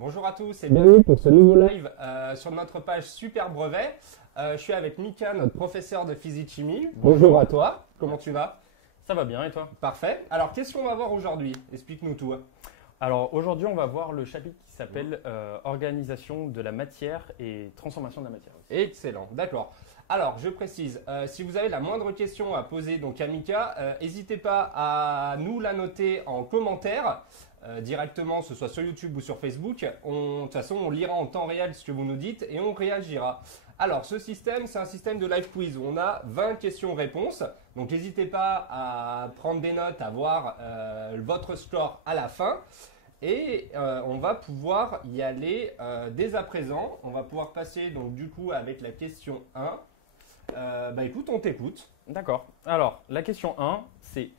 Bonjour à tous et bienvenue pour ce nouveau live sur notre page Super Brevet. Je suis avec Mika, notre professeur de physique-chimie. Bonjour à toi, comment tu vas? Ça va bien et toi? Parfait. Alors, qu'est-ce qu'on va voir aujourd'hui? Explique-nous tout. Alors aujourd'hui on va voir le chapitre qui s'appelle Organisation de la matière et transformation de la matière. Excellent, d'accord. Alors, je précise, si vous avez la moindre question à poser donc à Mika, n'hésitez pas à nous la noter en commentaire. Directement, que ce soit sur YouTube ou sur Facebook. De toute façon, on lira en temps réel ce que vous nous dites et on réagira. Alors, ce système, c'est un système de live quiz où on a 20 questions-réponses. Donc, n'hésitez pas à prendre des notes, à voir votre score à la fin. Et on va pouvoir y aller dès à présent. On va pouvoir passer donc du coup avec la question 1. Écoute, on t'écoute. D'accord. Alors, la question 1, c'est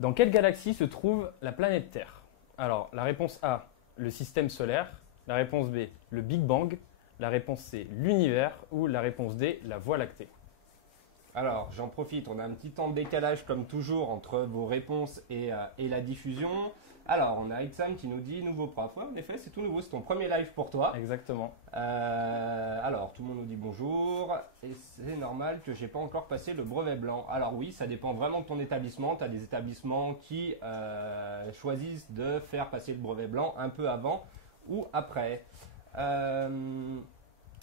dans quelle galaxie se trouve la planète Terre? Alors, la réponse A, le système solaire. La réponse B, le Big Bang. La réponse C, l'univers. Ou la réponse D, la Voie lactée. Alors, j'en profite, on a un petit temps de décalage comme toujours entre vos réponses et la diffusion. Alors, on a Itzam qui nous dit nouveau prof. Ouais, en effet, c'est tout nouveau, c'est ton premier live pour toi. Exactement. Alors, tout le monde nous dit bonjour. Et c'est normal que j'ai pas encore passé le brevet blanc. Alors oui, ça dépend vraiment de ton établissement. Tu as des établissements qui choisissent de faire passer le brevet blanc un peu avant ou après.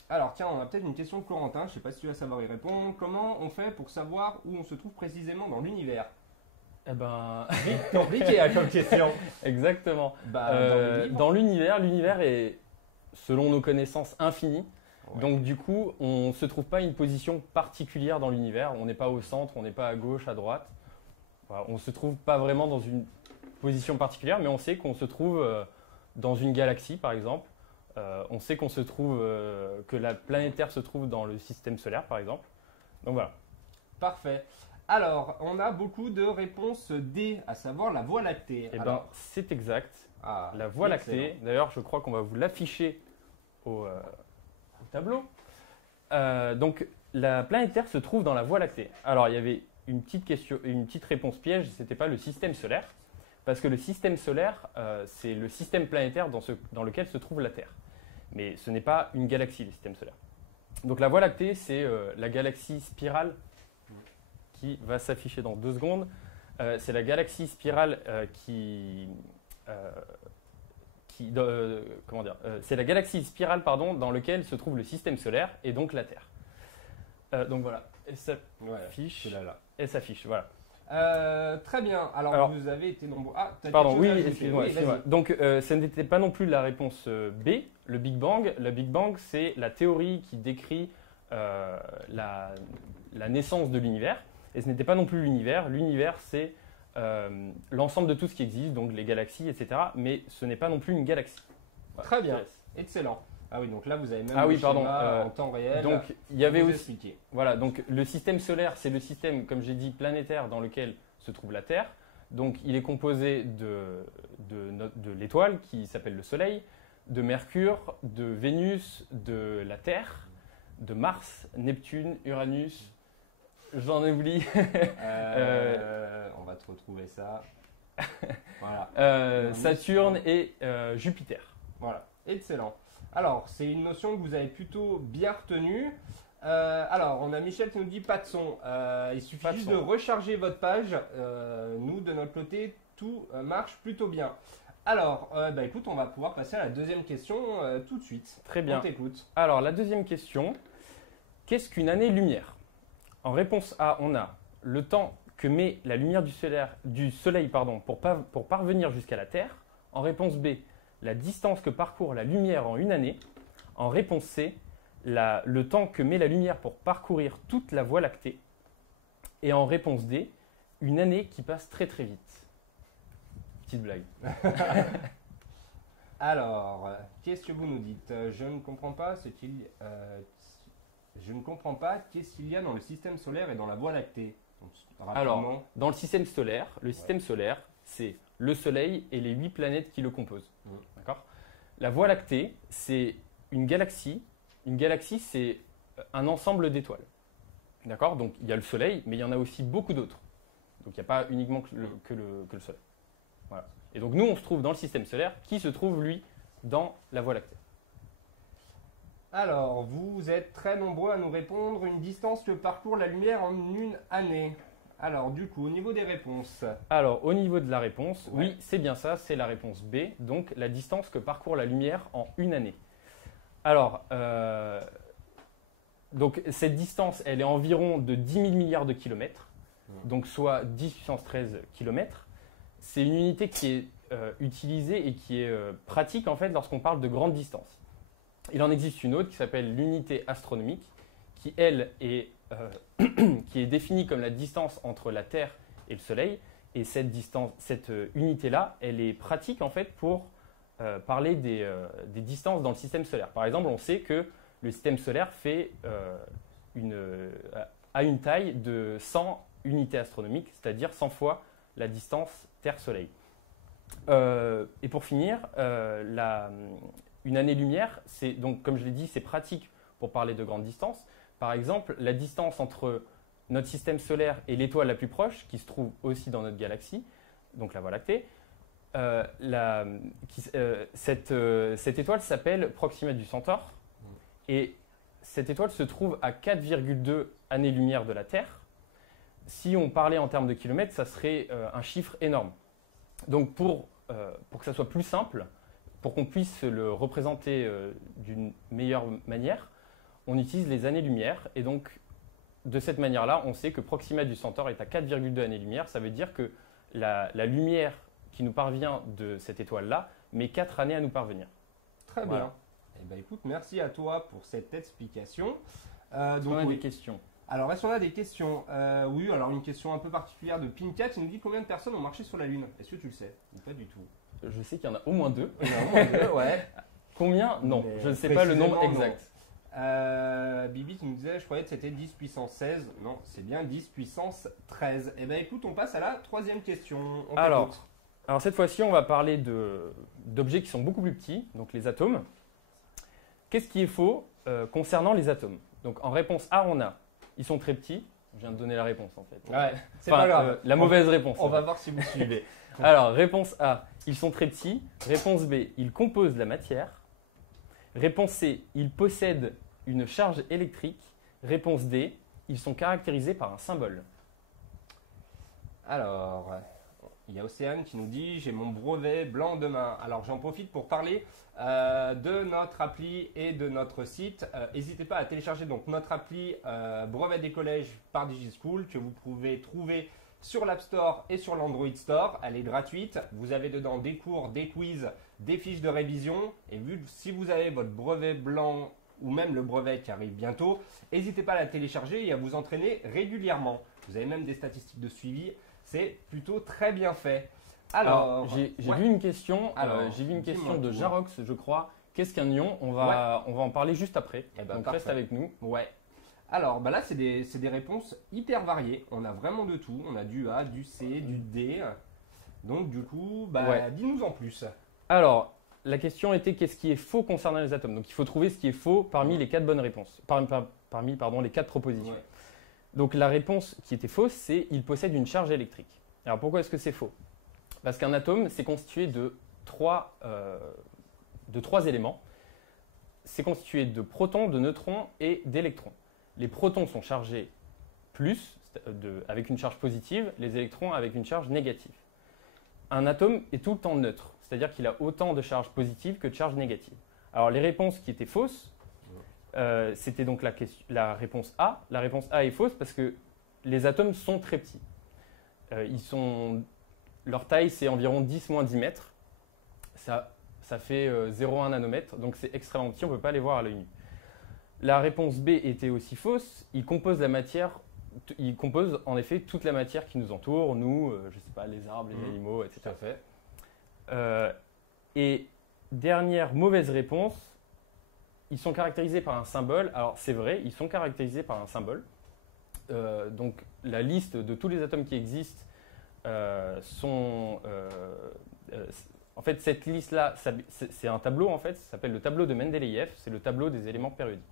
Alors tiens, on a peut-être une question de Corentin, je ne sais pas si tu vas savoir y répondre. Comment on fait pour savoir où on se trouve précisément dans l'univers? Eh ben, compliqué comme question. exactement. Dans Dans l'univers, l'univers est, selon nos connaissances, infini. Ouais. Donc du coup, on ne se trouve pas à une position particulière dans l'univers. On n'est pas au centre, on n'est pas à gauche, à droite. Voilà, on ne se trouve pas vraiment dans une position particulière, mais on sait qu'on se trouve dans une galaxie, par exemple. On sait qu'on se trouve, que la planète Terre se trouve dans le système solaire, par exemple. Donc voilà. Parfait. Alors, on a beaucoup de réponses D, à savoir la Voie lactée. Eh bien, Alors, c'est exact. ah, La Voie excellent. lactée, d'ailleurs, je crois qu'on va vous l'afficher au tableau. Donc, la planète Terre se trouve dans la Voie lactée. Alors, il y avait une petite question, une petite réponse piège, c'était pas le système solaire, parce que le système solaire, c'est le système planétaire dans lequel se trouve la Terre. Mais ce n'est pas une galaxie, le système solaire. Donc, la Voie lactée, c'est la galaxie spirale qui va s'afficher dans 2 secondes. C'est la galaxie spirale c'est la galaxie spirale dans laquelle se trouve le système solaire et donc la Terre. Donc voilà, elle s'affiche. Ouais, là. Elle s'affiche, voilà. Très bien. Alors, vous avez été nombreux. Ah, t'as Pardon, quelque chose oui, à ajouter? excuse-moi. Oui, Excuse-moi. vas-y. Donc, ce n'était pas non plus la réponse B, le Big Bang. Le Big Bang, c'est la théorie qui décrit la naissance de l'univers. Et ce n'était pas non plus l'univers. L'univers, c'est l'ensemble de tout ce qui existe, donc les galaxies, etc. Mais ce n'est pas non plus une galaxie. Voilà, Très bien. je te laisse. Excellent. Ah oui, donc là, vous avez même Ah le oui, pardon, schéma en temps réel. Donc, il y avait Vous aussi. expliquer. Voilà, donc le système solaire, c'est le système, comme j'ai dit, planétaire dans lequel se trouve la Terre. Donc, il est composé de l'étoile qui s'appelle le Soleil, de Mercure, de Vénus, de la Terre, de Mars, Neptune, Uranus. J'en oublie. On va te retrouver ça. Voilà. Saturne et Jupiter. Voilà. Excellent. Alors, c'est une notion que vous avez plutôt bien retenue. Alors, on a Michel qui nous dit pas de son. Il suffit Pas de juste son. de recharger votre page. Nous, de notre côté, tout marche plutôt bien. Alors, écoute, on va pouvoir passer à la deuxième question tout de suite. Très bien. On t'écoute. Alors, la deuxième question. Qu'est-ce qu'une année-lumière? En réponse A, on a le temps que met la lumière du soleil pour parvenir jusqu'à la Terre. En réponse B, la distance que parcourt la lumière en une année. En réponse C, le temps que met la lumière pour parcourir toute la Voie lactée. Et en réponse D, une année qui passe très très vite. Petite blague. Alors, qu'est-ce que vous nous dites? Je ne comprends pas ce qu'il. Je ne comprends pas qu'est-ce qu'il y a dans le système solaire et dans la Voie lactée. Donc, Alors, rapidement. dans le système solaire, c'est le Soleil et les 8 planètes qui le composent. Mhm. D'accord? La Voie lactée, c'est une galaxie. Une galaxie, c'est un ensemble d'étoiles. D'accord? Donc, il y a le Soleil, mais il y en a aussi beaucoup d'autres. Donc, il n'y a pas uniquement que le Soleil. Voilà. Et donc, nous, on se trouve dans le système solaire qui se trouve, lui, dans la Voie lactée. Alors, vous êtes très nombreux à nous répondre une distance que parcourt la lumière en une année. Alors, du coup, au niveau des réponses. Alors, au niveau de la réponse, Ouais. oui, c'est bien ça, c'est la réponse B, donc la distance que parcourt la lumière en une année. Alors, donc cette distance, elle est environ de 10 000 milliards de kilomètres, donc soit 10 puissance 13 kilomètres. C'est une unité qui est utilisée et qui est pratique en fait lorsqu'on parle de grande distance. Il en existe une autre qui s'appelle l'unité astronomique, qui elle est, qui est définie comme la distance entre la Terre et le Soleil. Et cette unité-là, elle est pratique en fait pour parler des distances dans le système solaire. Par exemple, on sait que le système solaire a une taille de 100 unités astronomiques, c'est-à-dire 100 fois la distance Terre-Soleil. Et pour finir, une année-lumière, donc comme je l'ai dit, c'est pratique pour parler de grande distance. Par exemple, la distance entre notre système solaire et l'étoile la plus proche, qui se trouve aussi dans notre galaxie, donc la Voie lactée, cette étoile s'appelle Proxima du Centaure. Et cette étoile se trouve à 4,2 années-lumière de la Terre. Si on parlait en termes de kilomètres, ça serait un chiffre énorme. Donc pour que ça soit plus simple, pour qu'on puisse le représenter d'une meilleure manière, on utilise les années-lumière. Et donc, de cette manière-là, on sait que Proxima du Centaure est à 4,2 années-lumière. Ça veut dire que la lumière qui nous parvient de cette étoile-là met 4 années à nous parvenir. Très Voilà. bien. Eh ben, écoute, merci à toi pour cette explication. Donc, on a des questions. Alors, est-ce qu'on a des questions? Oui, alors une question un peu particulière de Pincat. Il nous dit combien de personnes ont marché sur la Lune? Est-ce que tu le sais? Ou pas du tout. Je sais qu'il y en a au moins 2. Il y en a au moins deux, ouais. Combien? Non, Mais je ne sais pas le nombre précisément, exact. Bibi qui nous disait, je croyais que c'était 10 puissance 16. Non, c'est bien 10 puissance 13. Eh bien, écoute, on passe à la troisième question. On t'écoute. Alors cette fois-ci, on va parler d'objets qui sont beaucoup plus petits, donc les atomes. Qu'est-ce qui est faux concernant les atomes? Donc en réponse A, on a, ils sont très petits. Je viens de donner la réponse en fait. Ouais, c'est Enfin, pas grave. la mauvaise réponse. On va voir si vous suivez. Alors, réponse A, ils sont très petits. Réponse B, ils composent la matière. Réponse C, ils possèdent une charge électrique. Réponse D, ils sont caractérisés par un symbole. Alors, il y a Océane qui nous dit j'ai mon brevet blanc demain. Alors j'en profite pour parler de notre appli et de notre site. N'hésitez pas à télécharger donc notre appli Brevet des collèges par DigiSchool que vous pouvez trouver sur l'App Store et sur l'Android Store. Elle est gratuite. Vous avez dedans des cours, des quiz, des fiches de révision. Et si vous avez votre brevet blanc ou même le brevet qui arrive bientôt, n'hésitez pas à la télécharger et à vous entraîner régulièrement. Vous avez même des statistiques de suivi. C'est plutôt très bien fait. Alors, j'ai ouais. vu une question, J'ai vu une question de tout. Jarox, je crois. Qu'est-ce qu'un ion? On va en parler juste après. Eh ben, Donc parfait. reste avec nous. Ouais. Alors, là, c'est des réponses hyper variées. On a vraiment de tout. On a du A, du C, du D. Donc, du coup, Ouais. dis-nous en plus. Alors, la question était qu'est-ce qui est faux concernant les atomes? Donc il faut trouver ce qui est faux parmi les 4 bonnes réponses. Parmi les 4 propositions. Ouais. Donc la réponse qui était fausse, c'est il possède une charge électrique. Alors pourquoi est-ce que c'est faux? Parce qu'un atome, c'est constitué de trois éléments. C'est constitué de protons, de neutrons et d'électrons. Les protons sont chargés plus, avec une charge positive, les électrons avec une charge négative. Un atome est tout le temps neutre, c'est-à-dire qu'il a autant de charges positives que de charges négatives. Alors les réponses qui étaient fausses, c'était donc la réponse A. La réponse A est fausse parce que les atomes sont très petits. Leur taille, c'est environ 10-10 mètres. Ça fait 0,1 nanomètre, donc c'est extrêmement petit, on ne peut pas les voir à l'œil nu. La réponse B était aussi fausse. Ils composent en effet toute la matière qui nous entoure, nous, je ne sais pas, les arbres, les animaux, etc. Tout à fait. Et dernière mauvaise réponse, ils sont caractérisés par un symbole. Alors c'est vrai, ils sont caractérisés par un symbole. Donc la liste de tous les atomes qui existent en fait, cette liste-là, c'est un tableau, en fait, ça s'appelle le tableau de Mendeleïev, c'est le tableau des éléments périodiques.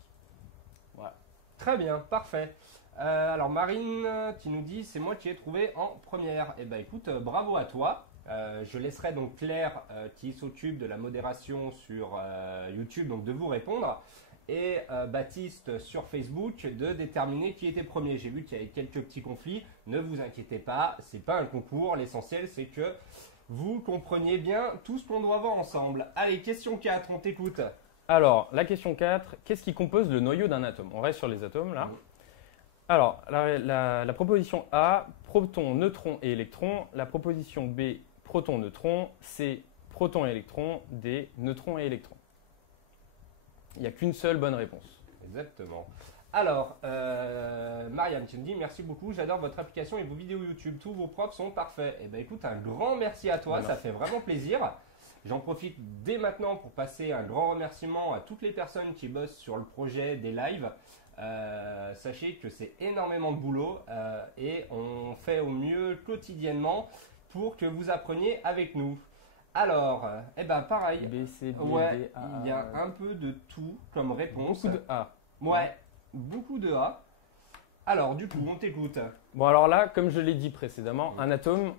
Voilà. Très bien, parfait. Alors Marine qui nous dit c'est moi qui ai trouvé en première. Eh ben écoute, bravo à toi. Je laisserai donc Claire qui s'occupe de la modération sur YouTube donc de vous répondre et Baptiste sur Facebook de déterminer qui était premier. J'ai vu qu'il y avait quelques petits conflits, ne vous inquiétez pas, c'est pas un concours, l'essentiel c'est que vous compreniez bien tout ce qu'on doit voir ensemble. Allez, question 4, on t'écoute. Alors, la question 4, qu'est-ce qui compose le noyau d'un atome? On reste sur les atomes là. Alors, la proposition A, proton, neutron et électron. La proposition B, proton, neutron. C, proton et électron. D, neutron et électron. Il n'y a qu'une seule bonne réponse. Exactement. Alors, Mariam, tu me dis merci beaucoup, j'adore votre application et vos vidéos YouTube, tous vos profs sont parfaits. Eh bien écoute, un grand merci à toi, ça fait vraiment plaisir. J'en profite dès maintenant pour passer un grand remerciement à toutes les personnes qui bossent sur le projet des lives. Sachez que c'est énormément de boulot et on fait au mieux quotidiennement pour que vous appreniez avec nous. Alors, eh ben pareil, B, C, D, ouais, D, A. il y a un peu de tout comme réponse. Beaucoup de A. Ouais, beaucoup de A. Alors, du coup, on t'écoute. Bon, alors là, comme je l'ai dit précédemment, un atome,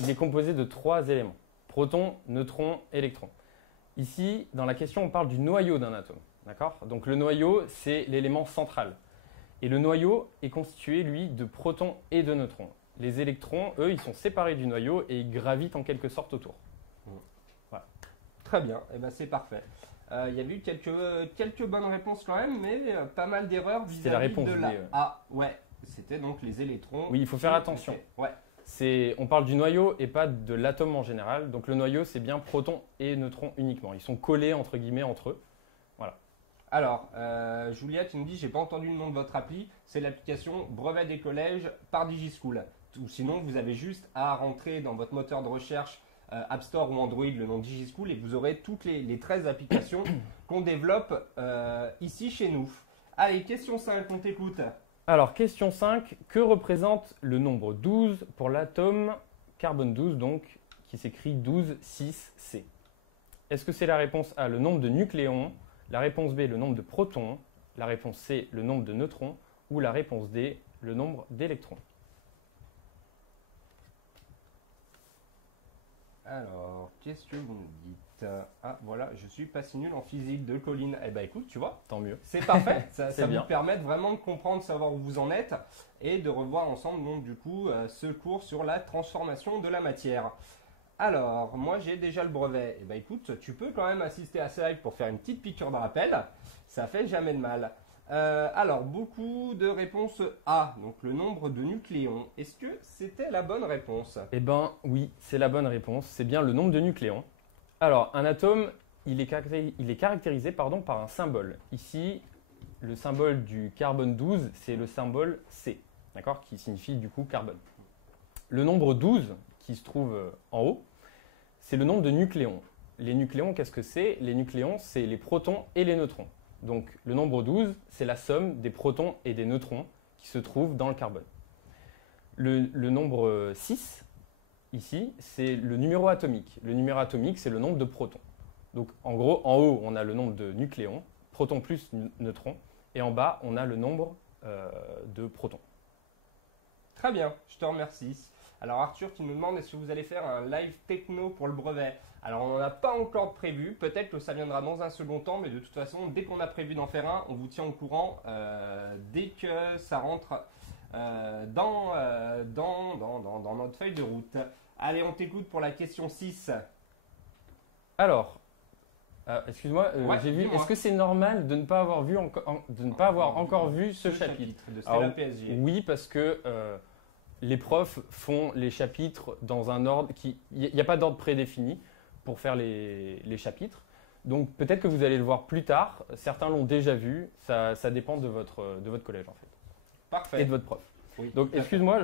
il est composé de 3 éléments. Proton, neutron, électron. Ici, dans la question, on parle du noyau d'un atome. D'accord? Donc le noyau, c'est l'élément central. Et le noyau est constitué, lui, de protons et de neutrons. Les électrons, eux, ils sont séparés du noyau et ils gravitent en quelque sorte autour. Voilà. Très bien, et ben c'est parfait. Il y a eu quelques bonnes réponses quand même, mais pas mal d'erreurs vis-à-vis la réponse de B, la ouais. A. Ouais, c'était donc les électrons. Oui, il faut faire attention. Ouais. On parle du noyau et pas de l'atome en général. Donc le noyau, c'est bien protons et neutrons uniquement. Ils sont collés, entre guillemets, entre eux. Voilà. Alors, Julia, tu nous dis, j'ai pas entendu le nom de votre appli. C'est l'application Brevet des collèges par DigiSchool. Ou sinon, vous avez juste à rentrer dans votre moteur de recherche App Store ou Android le nom DigiSchool et vous aurez toutes les 13 applications qu'on développe ici chez nous. Allez, question 5, on t'écoute. Alors, question 5. Que représente le nombre 12 pour l'atome carbone 12, donc, qui s'écrit 12,6C? Est-ce que c'est la réponse A, le nombre de nucléons, la réponse B, le nombre de protons, la réponse C, le nombre de neutrons, ou la réponse D, le nombre d'électrons? Alors, qu'est-ce que vous me dites? Ah, voilà, je suis pas si nul en physique de Colline. Eh ben écoute, tu vois, Tant mieux. c'est parfait. Ça C'est bien. vous permet vraiment de comprendre, savoir où vous en êtes et de revoir ensemble, donc, du coup, ce cours sur la transformation de la matière. Alors, moi, j'ai déjà le brevet. Eh ben écoute, tu peux quand même assister à ce live pour faire une petite piqûre de rappel. Ça fait jamais de mal. Alors, beaucoup de réponses A, donc le nombre de nucléons. Est-ce que c'était la bonne réponse? Eh bien, oui, c'est la bonne réponse. C'est bien le nombre de nucléons. Alors, un atome, il est caractérisé par un symbole. Ici, le symbole du carbone 12, c'est le symbole C, d'accord, qui signifie du coup carbone. Le nombre 12, qui se trouve en haut, c'est le nombre de nucléons. Les nucléons, qu'est-ce que c'est? Les nucléons, c'est les protons et les neutrons. Donc, le nombre 12, c'est la somme des protons et des neutrons qui se trouvent dans le carbone. Le nombre 6, ici, c'est le numéro atomique. Le numéro atomique, c'est le nombre de protons. Donc, en gros, en haut, on a le nombre de nucléons, protons plus neutrons, et en bas, on a le nombre de protons. Très bien, je te remercie. Alors Arthur qui nous demande est-ce que vous allez faire un live techno pour le brevet? Alors on n'en a pas encore prévu, peut-être que ça viendra dans un second temps, mais de toute façon, dès qu'on a prévu d'en faire un, on vous tient au courant dès que ça rentre dans notre feuille de route. Allez, on t'écoute pour la question 6. Alors, excuse-moi, Ouais, j'ai vu. dis-moi. Est-ce que c'est normal de ne pas avoir vu encore vu ce chapitre? de Alors, Stella PSG. Oui, parce que les profs font les chapitres dans un ordre il n'y a pas d'ordre prédéfini pour faire les chapitres. Donc peut-être que vous allez le voir plus tard. Certains l'ont déjà vu. Ça dépend de votre collège en fait. Parfait. Et de votre prof. Oui, Donc tout à fait. excuse-moi,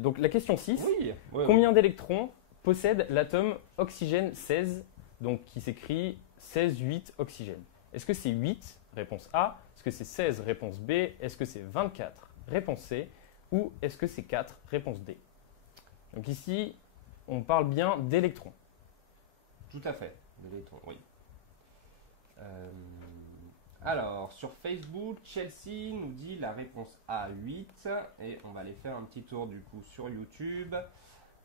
donc la question 6. Oui, oui, Combien d'électrons possède l'atome oxygène 16, donc qui s'écrit 16,8 oxygène? Est-ce que c'est 8, réponse A? Est-ce que c'est 16, réponse B? Est-ce que c'est 24, réponse C? Ou est-ce que c'est 4, réponse D? Donc ici, on parle bien d'électrons. Tout à fait, d'électrons, oui. Alors, sur Facebook, Chelsea nous dit la réponse A, 8. Et on va aller faire un petit tour du coup sur YouTube.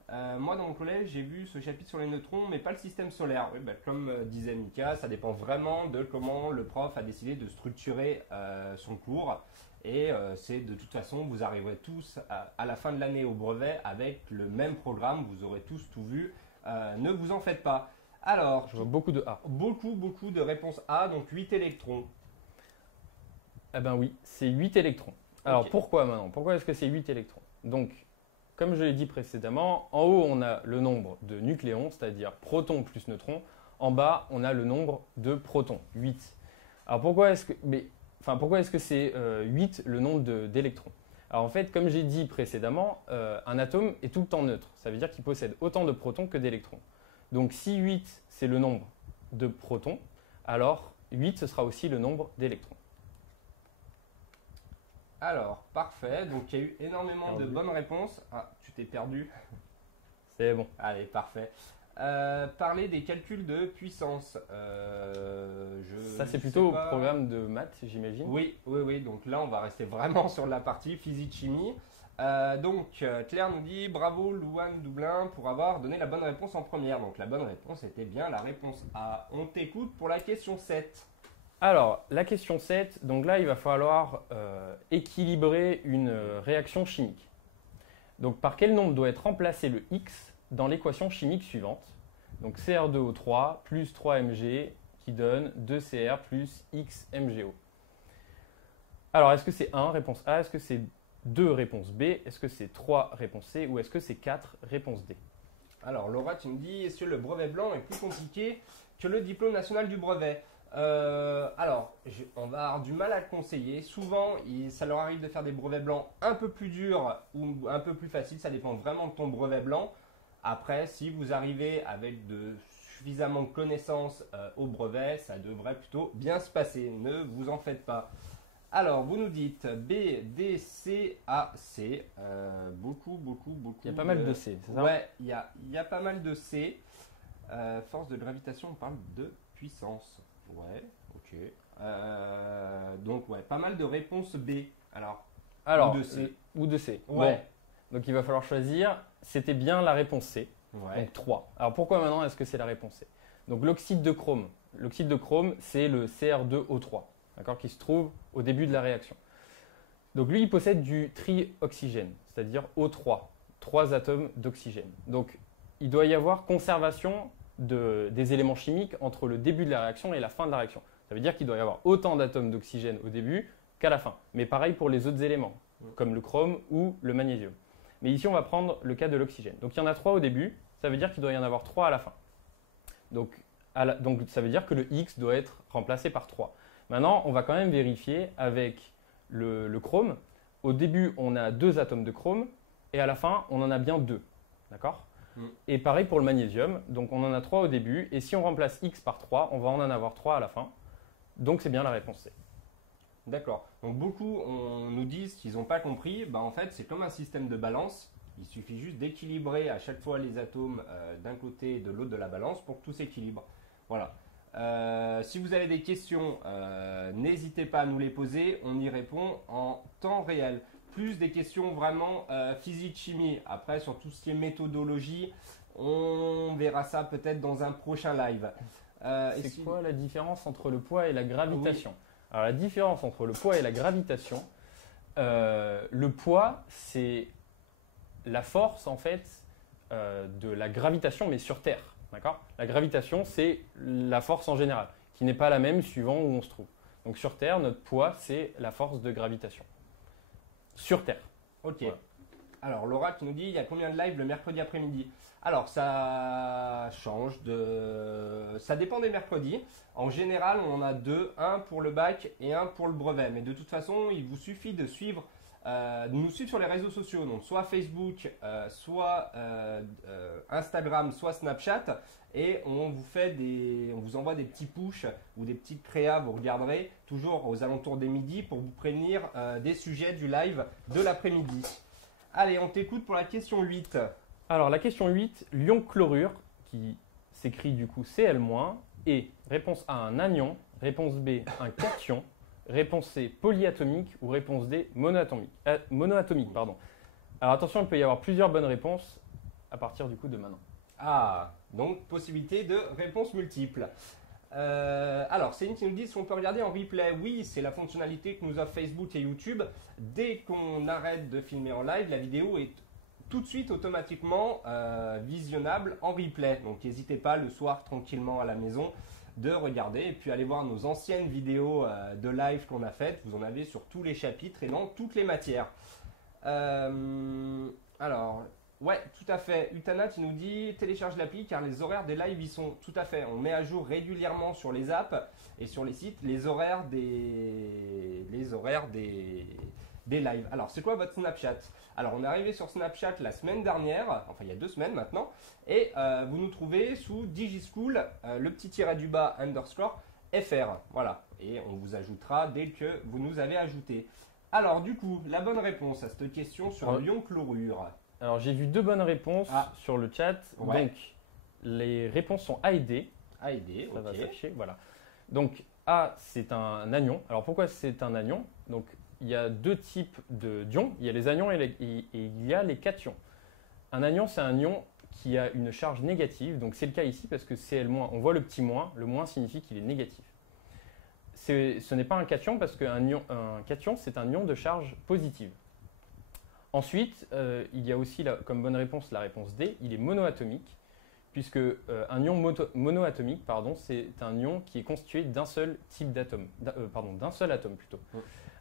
Moi, dans mon collège, j'ai vu ce chapitre sur les neutrons, mais pas le système solaire. Oui, bah, comme disait Mika, ça dépend vraiment de comment le prof a décidé de structurer son cours. Et c'est de toute façon, vous arriverez tous à la fin de l'année au brevet avec le même programme. Vous aurez tous tout vu. Ne vous en faites pas. Alors, Je vois beaucoup de A. beaucoup de réponses A, donc 8 électrons. Eh ben oui, c'est 8 électrons. Alors Ok. pourquoi maintenant? Pourquoi est-ce que c'est 8 électrons? Donc, comme je l'ai dit précédemment, en haut on a le nombre de nucléons, c'est-à-dire protons plus neutrons. En bas, on a le nombre de protons, 8. Alors pourquoi est-ce que c'est 8 le nombre d'électrons? Alors en fait, comme j'ai dit précédemment, un atome est tout le temps neutre. Ça veut dire qu'il possède autant de protons que d'électrons. Donc si 8 c'est le nombre de protons, alors 8 ce sera aussi le nombre d'électrons. Alors, parfait. Donc, il y a eu énormément de Perdu. bonnes réponses. Ah, tu t'es perdu. C'est bon. Allez, parfait. Parler des calculs de puissance. Ça c'est je plutôt au sais pas. programme de maths, j'imagine. Oui. Donc là, on va rester vraiment sur la partie physique-chimie. Claire nous dit bravo Louane Doublin pour avoir donné la bonne réponse en première. Donc la bonne réponse était bien la réponse A. On t'écoute pour la question 7. Alors, la question 7, donc là il va falloir équilibrer une réaction chimique. Donc par quel nombre doit être remplacé le X dans l'équation chimique suivante? Donc Cr2O3 plus 3Mg qui donne 2Cr plus XMgO. Alors est-ce que c'est 1 réponse A, est-ce que c'est 2 réponse B, est-ce que c'est 3 réponse C ou est-ce que c'est 4 réponse D? Alors Laura, tu me dis est-ce que le brevet blanc est plus compliqué que le diplôme national du brevet? On va avoir du mal à le conseiller. Souvent, ça leur arrive de faire des brevets blancs un peu plus durs ou un peu plus faciles. Ça dépend vraiment de ton brevet blanc. Après, si vous arrivez avec suffisamment de connaissances au brevet, ça devrait plutôt bien se passer. Ne vous en faites pas. Alors, vous nous dites B, D, C, A, C. Beaucoup. Il y a pas mal de C, c'est ça? Ouais, il y a pas mal de C. Force de gravitation, on parle de puissance. Ouais, ok. Pas mal de réponses B. Alors, ou de C. Ou de C. Ouais. Bon, donc il va falloir choisir. C'était bien la réponse C, Ouais. donc 3. Alors pourquoi maintenant est-ce que c'est la réponse C? Donc l'oxyde de chrome. L'oxyde de chrome, c'est le Cr2O3, d'accord, qui se trouve au début de la réaction. Donc lui, il possède du trioxygène, c'est-à-dire O3, 3 atomes d'oxygène. Donc il doit y avoir conservation des éléments chimiques entre le début de la réaction et la fin de la réaction. Ça veut dire qu'il doit y avoir autant d'atomes d'oxygène au début qu'à la fin. Mais pareil pour les autres éléments, comme le chrome ou le magnésium. Mais ici, on va prendre le cas de l'oxygène. Donc il y en a 3 au début, ça veut dire qu'il doit y en avoir 3 à la fin. Donc ça veut dire que le X doit être remplacé par 3. Maintenant, on va quand même vérifier avec le chrome. Au début, on a 2 atomes de chrome et à la fin, on en a bien 2. D'accord ? Et pareil pour le magnésium. Donc on en a 3 au début et si on remplace X par 3, on va en avoir 3 à la fin. Donc c'est bien la réponse C. D'accord. Donc beaucoup nous disent qu'ils n'ont pas compris. En fait, c'est comme un système de balance. Il suffit juste d'équilibrer à chaque fois les atomes d'un côté et de l'autre de la balance pour que tout s'équilibre. Voilà. Si vous avez des questions, n'hésitez pas à nous les poser. On y répond en temps réel. Plus des questions vraiment physique-chimie. Après, sur tout ce qui est méthodologie, on verra ça peut-être dans un prochain live. C'est quoi la différence entre le poids et la gravitation? Alors la différence entre le poids et la gravitation, le poids c'est la force en fait de la gravitation mais sur Terre. D'accord? La gravitation c'est la force en général qui n'est pas la même suivant où on se trouve. Donc sur Terre, notre poids c'est la force de gravitation. Sur Terre. Ok. Voilà. Alors Laura qui nous dit il y a combien de lives le mercredi après-midi? Alors ça change ça dépend des mercredis. En général on en a 2, un pour le bac et un pour le brevet. Mais de toute façon il vous suffit de nous suivre sur les réseaux sociaux, donc soit Facebook, soit Instagram, soit Snapchat, et on vous envoie des petits pushs ou des petites créas, vous regarderez toujours aux alentours des midis pour vous prévenir des sujets du live de l'après-midi. Allez, on t'écoute pour la question 8. Alors la question 8, l'ion chlorure, qui s'écrit du coup Cl-, et réponse A un anion, réponse B un cation, réponse C polyatomique ou réponse D monoatomique. Monoatomique, pardon. Alors attention, il peut y avoir plusieurs bonnes réponses. à partir du coup de maintenant. Ah, donc possibilité de réponse multiple. Alors, Céline qui nous dit si on peut regarder en replay. Oui, c'est la fonctionnalité que nous offrent Facebook et YouTube. Dès qu'on arrête de filmer en live, la vidéo est tout de suite automatiquement visionnable en replay. Donc, n'hésitez pas le soir tranquillement à la maison de regarder et puis aller voir nos anciennes vidéos de live qu'on a faites. Vous en avez sur tous les chapitres et dans toutes les matières. Alors, ouais, tout à fait. Utana, tu nous dis télécharge l'appli car les horaires des lives y sont. Tout à fait. On met à jour régulièrement sur les apps et sur les sites les horaires des lives. Alors, c'est quoi votre Snapchat? Alors, on est arrivé sur Snapchat la semaine dernière, enfin il y a 2 semaines maintenant, et vous nous trouvez sous Digischool, le petit tiret du bas underscore FR. Voilà. Et on vous ajoutera dès que vous nous avez ajouté. Alors, du coup, la bonne réponse à cette question sur l'ion chlorure. Alors, j'ai vu 2 bonnes réponses sur le chat. Ouais. Donc, les réponses sont A et D. A et D, Ça va ok. s'afficher, voilà. Donc, A, c'est un anion. Alors, pourquoi c'est un anion? Donc, il y a 2 types d'ions. Il y a les anions et il y a les cations. Un anion, c'est un ion qui a une charge négative. Donc, c'est le cas ici parce que Cl-, on voit le petit moins. Le moins signifie qu'il est négatif. Ce n'est pas un cation parce qu'un cation, c'est un ion de charge positive. Ensuite, il y a aussi comme bonne réponse la réponse D, il est monoatomique, puisque un ion monoatomique, c'est un ion qui est constitué d'un seul type d'atome, d'un seul atome plutôt.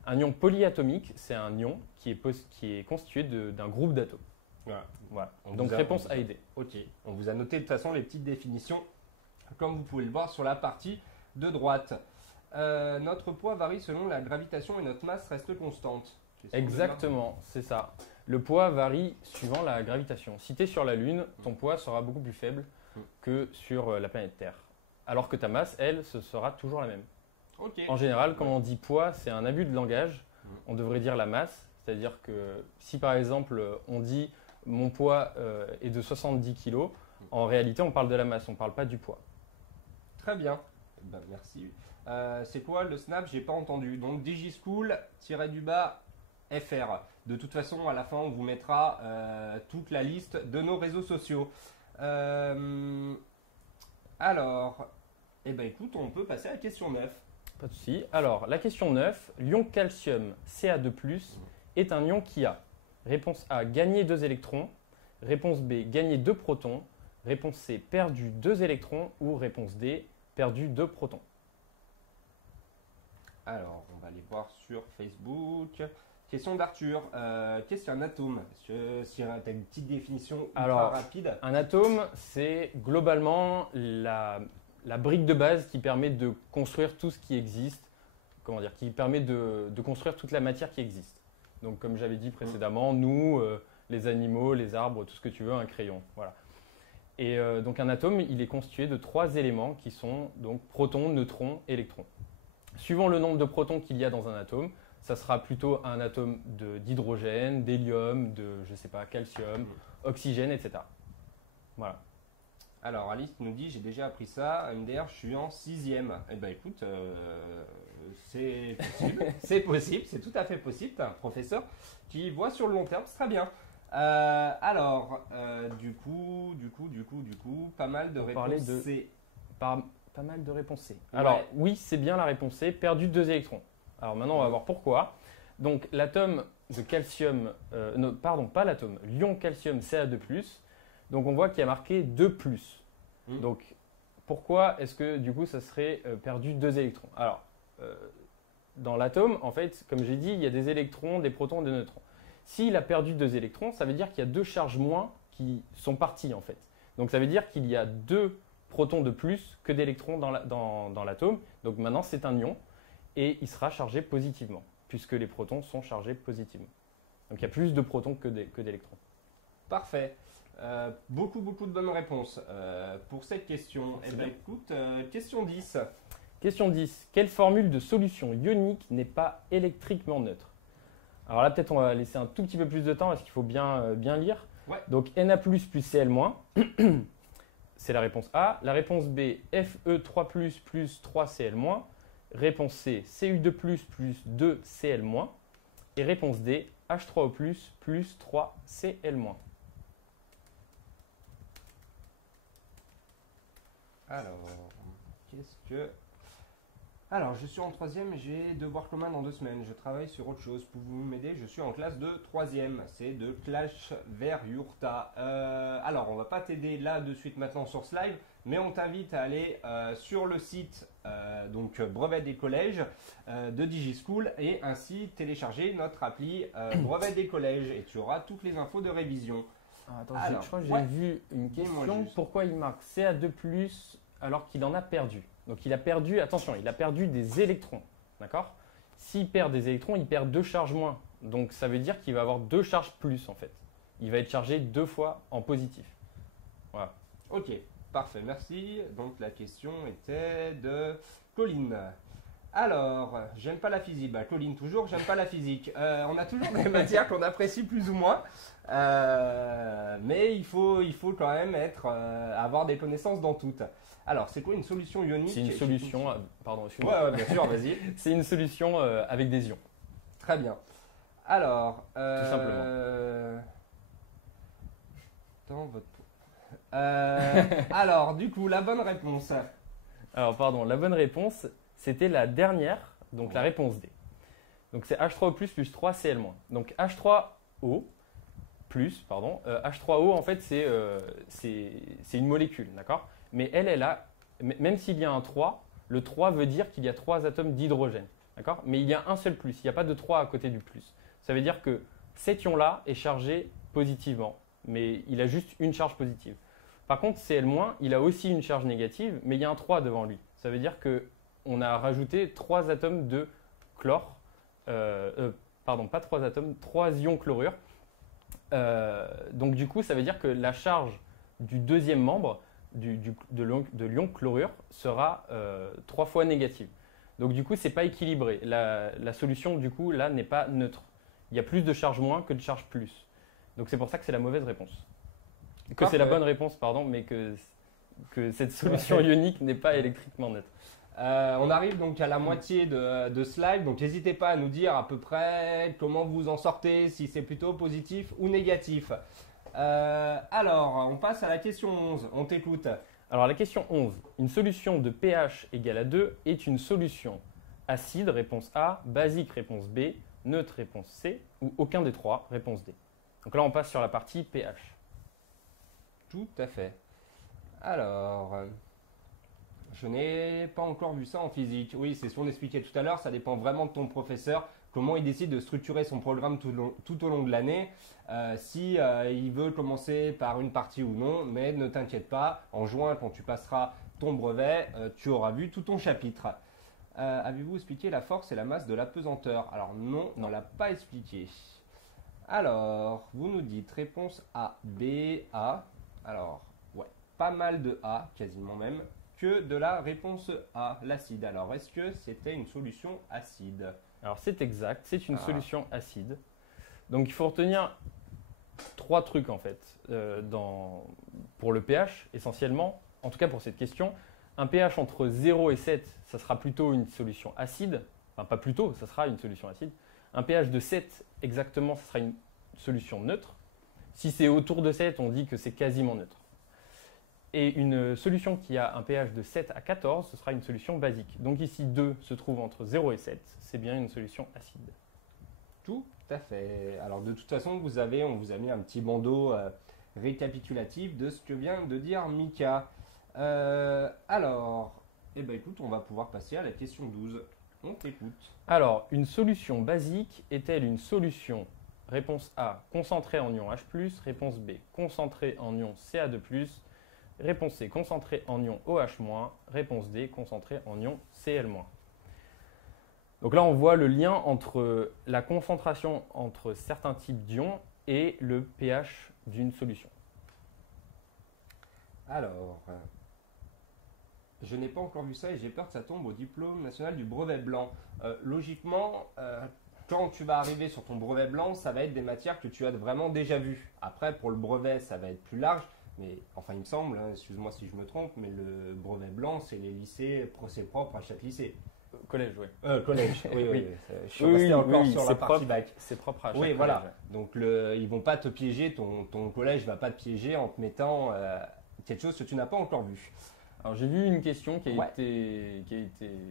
Un ion polyatomique, c'est un ion qui est constitué d'un groupe d'atomes. Voilà. Donc réponse A et D. Ok, on vous a noté de toute façon les petites définitions, comme vous pouvez le voir sur la partie de droite. Notre poids varie selon la gravitation et notre masse reste constante. Exactement, c'est ça. Le poids varie suivant la gravitation. Si tu es sur la Lune, ton poids sera beaucoup plus faible que sur la planète Terre. Alors que ta masse, elle, ce sera toujours la même. Okay. En général, quand on dit poids, c'est un abus de langage. On devrait dire la masse. C'est-à-dire que si par exemple on dit mon poids est de 70 kg, en réalité on parle de la masse, on ne parle pas du poids. Très bien, ben, merci. C'est quoi le snap? J'ai pas entendu. Donc Digischool-FR. De toute façon, à la fin, on vous mettra toute la liste de nos réseaux sociaux. Alors, eh ben, écoute, on peut passer à la question 9. Pas de souci. Alors, la question 9, l'ion calcium Ca2+, est un ion qui a réponse A, gagné 2 électrons, réponse B, gagné 2 protons, réponse C, perdu 2 électrons ou réponse D, perdu 2 protons. Alors, on va aller voir sur Facebook. Question d'Arthur. Qu'est-ce qu'un atome? Si tu as une petite définition ultra rapide. Un atome, c'est globalement la brique de base qui permet de construire tout ce qui existe, qui permet de construire toute la matière qui existe. Donc, comme j'avais dit précédemment, nous, les animaux, les arbres, tout ce que tu veux, un crayon. Voilà. Et donc, un atome, il est constitué de 3 éléments qui sont donc protons, neutrons, électrons. Suivant le nombre de protons qu'il y a dans un atome, ça sera plutôt un atome d'hydrogène, d'hélium, de, je sais pas, calcium, oxygène, etc. Voilà. Alors, Alice nous dit, j'ai déjà appris ça, MDR, je suis en 6e. Eh bien, écoute, c'est possible, c'est possible, c'est tout à fait possible. Tu as un professeur qui voit sur le long terme, c'est très bien. Du coup, pas mal de réponses C. Pas mal de réponses C. Alors, oui, c'est bien la réponse C, perdu 2 électrons. Alors maintenant, on va voir pourquoi. Donc, l'atome de calcium, pas l'atome, l'ion calcium Ca2+, donc on voit qu'il y a marqué 2+. Donc, pourquoi est-ce que du coup, ça serait perdu 2 électrons? Alors, dans l'atome, en fait, comme j'ai dit, il y a des électrons, des protons, des neutrons. S'il a perdu 2 électrons, ça veut dire qu'il y a 2 charges moins qui sont parties, en fait. Donc, ça veut dire qu'il y a 2 protons de plus que d'électrons dans l'atome. Donc, maintenant, c'est un ion. Et il sera chargé positivement, puisque les protons sont chargés positivement. Donc il y a plus de protons que d'électrons. Parfait. Beaucoup de bonnes réponses pour cette question. Eh bien, écoute, question 10. Question 10. Quelle formule de solution ionique n'est pas électriquement neutre? Alors là, peut-être on va laisser un tout petit peu plus de temps, parce qu'il faut bien lire. Ouais. Donc Na++ plus Cl-, c'est la réponse A. La réponse B, Fe3+, plus 3Cl-. Réponse C, Cu2+, plus 2Cl-. Et réponse D, H3O+, plus 3Cl-. Alors, qu'est-ce que... Alors, je suis en troisième, j'ai devoir commun dans 2 semaines. Je travaille sur autre chose. Pouvez-vous m'aider? Je suis en classe de troisième. C'est de Clash vers Yurta. Alors, on va pas t'aider là de suite maintenant sur ce live, mais on t'invite à aller sur le site donc Brevet des collèges de DigiSchool et ainsi télécharger notre appli Brevet des collèges et tu auras toutes les infos de révision. Attends, Alors, je crois que j'ai ouais. vu une Dis-moi question. juste. Pourquoi il marque CA2+, alors qu'il en a perdu? Donc il a perdu, attention, il a perdu des électrons. D'accord? S'il perd des électrons, il perd 2 charges moins. Donc ça veut dire qu'il va avoir 2 charges plus en fait. Il va être chargé 2 fois en positif. Voilà. Ok, parfait, merci. Donc la question était de Colline. Alors, j'aime pas la physique. Bah, Colline, toujours, j'aime pas la physique. On a toujours des matières qu'on apprécie plus ou moins. Mais il faut quand même avoir des connaissances dans toutes. Alors, c'est quoi une solution ionique? C'est une solution. Pardon, excuse-moi. Ouais, bien sûr, vas-y. C'est une solution avec des ions. Très bien. Alors, Tout simplement. Dans votre... alors, du coup, la bonne réponse. Alors, pardon, la bonne réponse, c'était la dernière, donc la réponse D. Donc, c'est H3O plus 3 Cl-. Donc, H3O pardon, H3O, en fait, c'est une molécule, d'accord? Mais elle a, même s'il y a un 3, le 3 veut dire qu'il y a 3 atomes d'hydrogène, d'accord? Mais il y a un seul plus, il n'y a pas de 3 à côté du plus. Ça veut dire que cet ion-là est chargé positivement, mais il a juste une charge positive. Par contre, Cl-, il a aussi une charge négative, mais il y a un 3 devant lui. Ça veut dire qu'on a rajouté 3 atomes de chlore, pardon, pas 3 atomes, 3 ions chlorure. Donc du coup, ça veut dire que la charge du deuxième membre de l'ion chlorure sera 3 fois négative. Donc du coup, c'est pas équilibré. La solution, du coup, là, n'est pas neutre. Il y a plus de charge moins que de charge plus. Donc c'est pour ça que c'est la mauvaise réponse. Que c'est la bonne réponse, pardon, mais que cette solution ionique n'est pas électriquement neutre. On arrive donc à la moitié de ce live, donc n'hésitez pas à nous dire à peu près comment vous en sortez, si c'est plutôt positif ou négatif. Alors, on passe à la question 11, on t'écoute. Alors la question 11, une solution de pH égale à 2 est une solution acide, réponse A, basique, réponse B, neutre, réponse C, ou aucun des trois, réponse D. Donc là, on passe sur la partie pH. Tout à fait. Alors, je n'ai pas encore vu ça en physique. Oui, c'est ce qu'on expliquait tout à l'heure, ça dépend vraiment de ton professeur, comment il décide de structurer son programme tout au long de l'année, si il veut commencer par une partie ou non, mais ne t'inquiète pas, en juin, quand tu passeras ton brevet, tu auras vu tout ton chapitre. Avez-vous expliqué la force et la masse de l'apesanteur? Alors non, on ne l'a pas expliqué. Alors, vous nous dites réponse A, B, A. Alors, ouais, pas mal de A, quasiment même, que de la réponse A, l'acide. Alors, est-ce que c'était une solution acide? Alors c'est exact, c'est une solution acide. Donc il faut retenir 3 trucs en fait pour le pH essentiellement, en tout cas pour cette question. Un pH entre 0 et 7, ça sera plutôt une solution acide. Enfin pas plutôt, ça sera une solution acide. Un pH de 7 exactement, ça sera une solution neutre. Si c'est autour de 7, on dit que c'est quasiment neutre. Et une solution qui a un pH de 7 à 14, ce sera une solution basique. Donc ici 2 se trouve entre 0 et 7, c'est bien une solution acide. Tout à fait. Alors de toute façon, on vous a mis un petit bandeau récapitulatif de ce que vient de dire Mika. Alors, eh ben, écoute, on va pouvoir passer à la question 12. On t'écoute. Alors, une solution basique est-elle une solution? Réponse A, concentrée en ion H+, réponse B, concentrée en ion Ca2+, réponse C, concentrée en ion OH-, réponse D, concentrée en ion Cl-. Donc là, on voit le lien entre la concentration entre certains types d'ions et le pH d'une solution. Alors, je n'ai pas encore vu ça et j'ai peur que ça tombe au diplôme national du brevet blanc. Logiquement, quand tu vas arriver sur ton brevet blanc, ça va être des matières que tu as vraiment déjà vues. Après, pour le brevet, ça va être plus large. Mais enfin, il me semble, hein, excuse-moi si je me trompe, mais le brevet blanc, c'est les lycées, c'est propre à chaque lycée. Collège, oui. Collège, oui, Oui. Je suis resté encore sur la partie propre, bac. c'est propre à chaque Oui, collège. voilà. Donc, ils vont pas te piéger, ton collège va pas te piéger en te mettant quelque chose que tu n'as pas encore vu. Alors j'ai vu une question Ouais.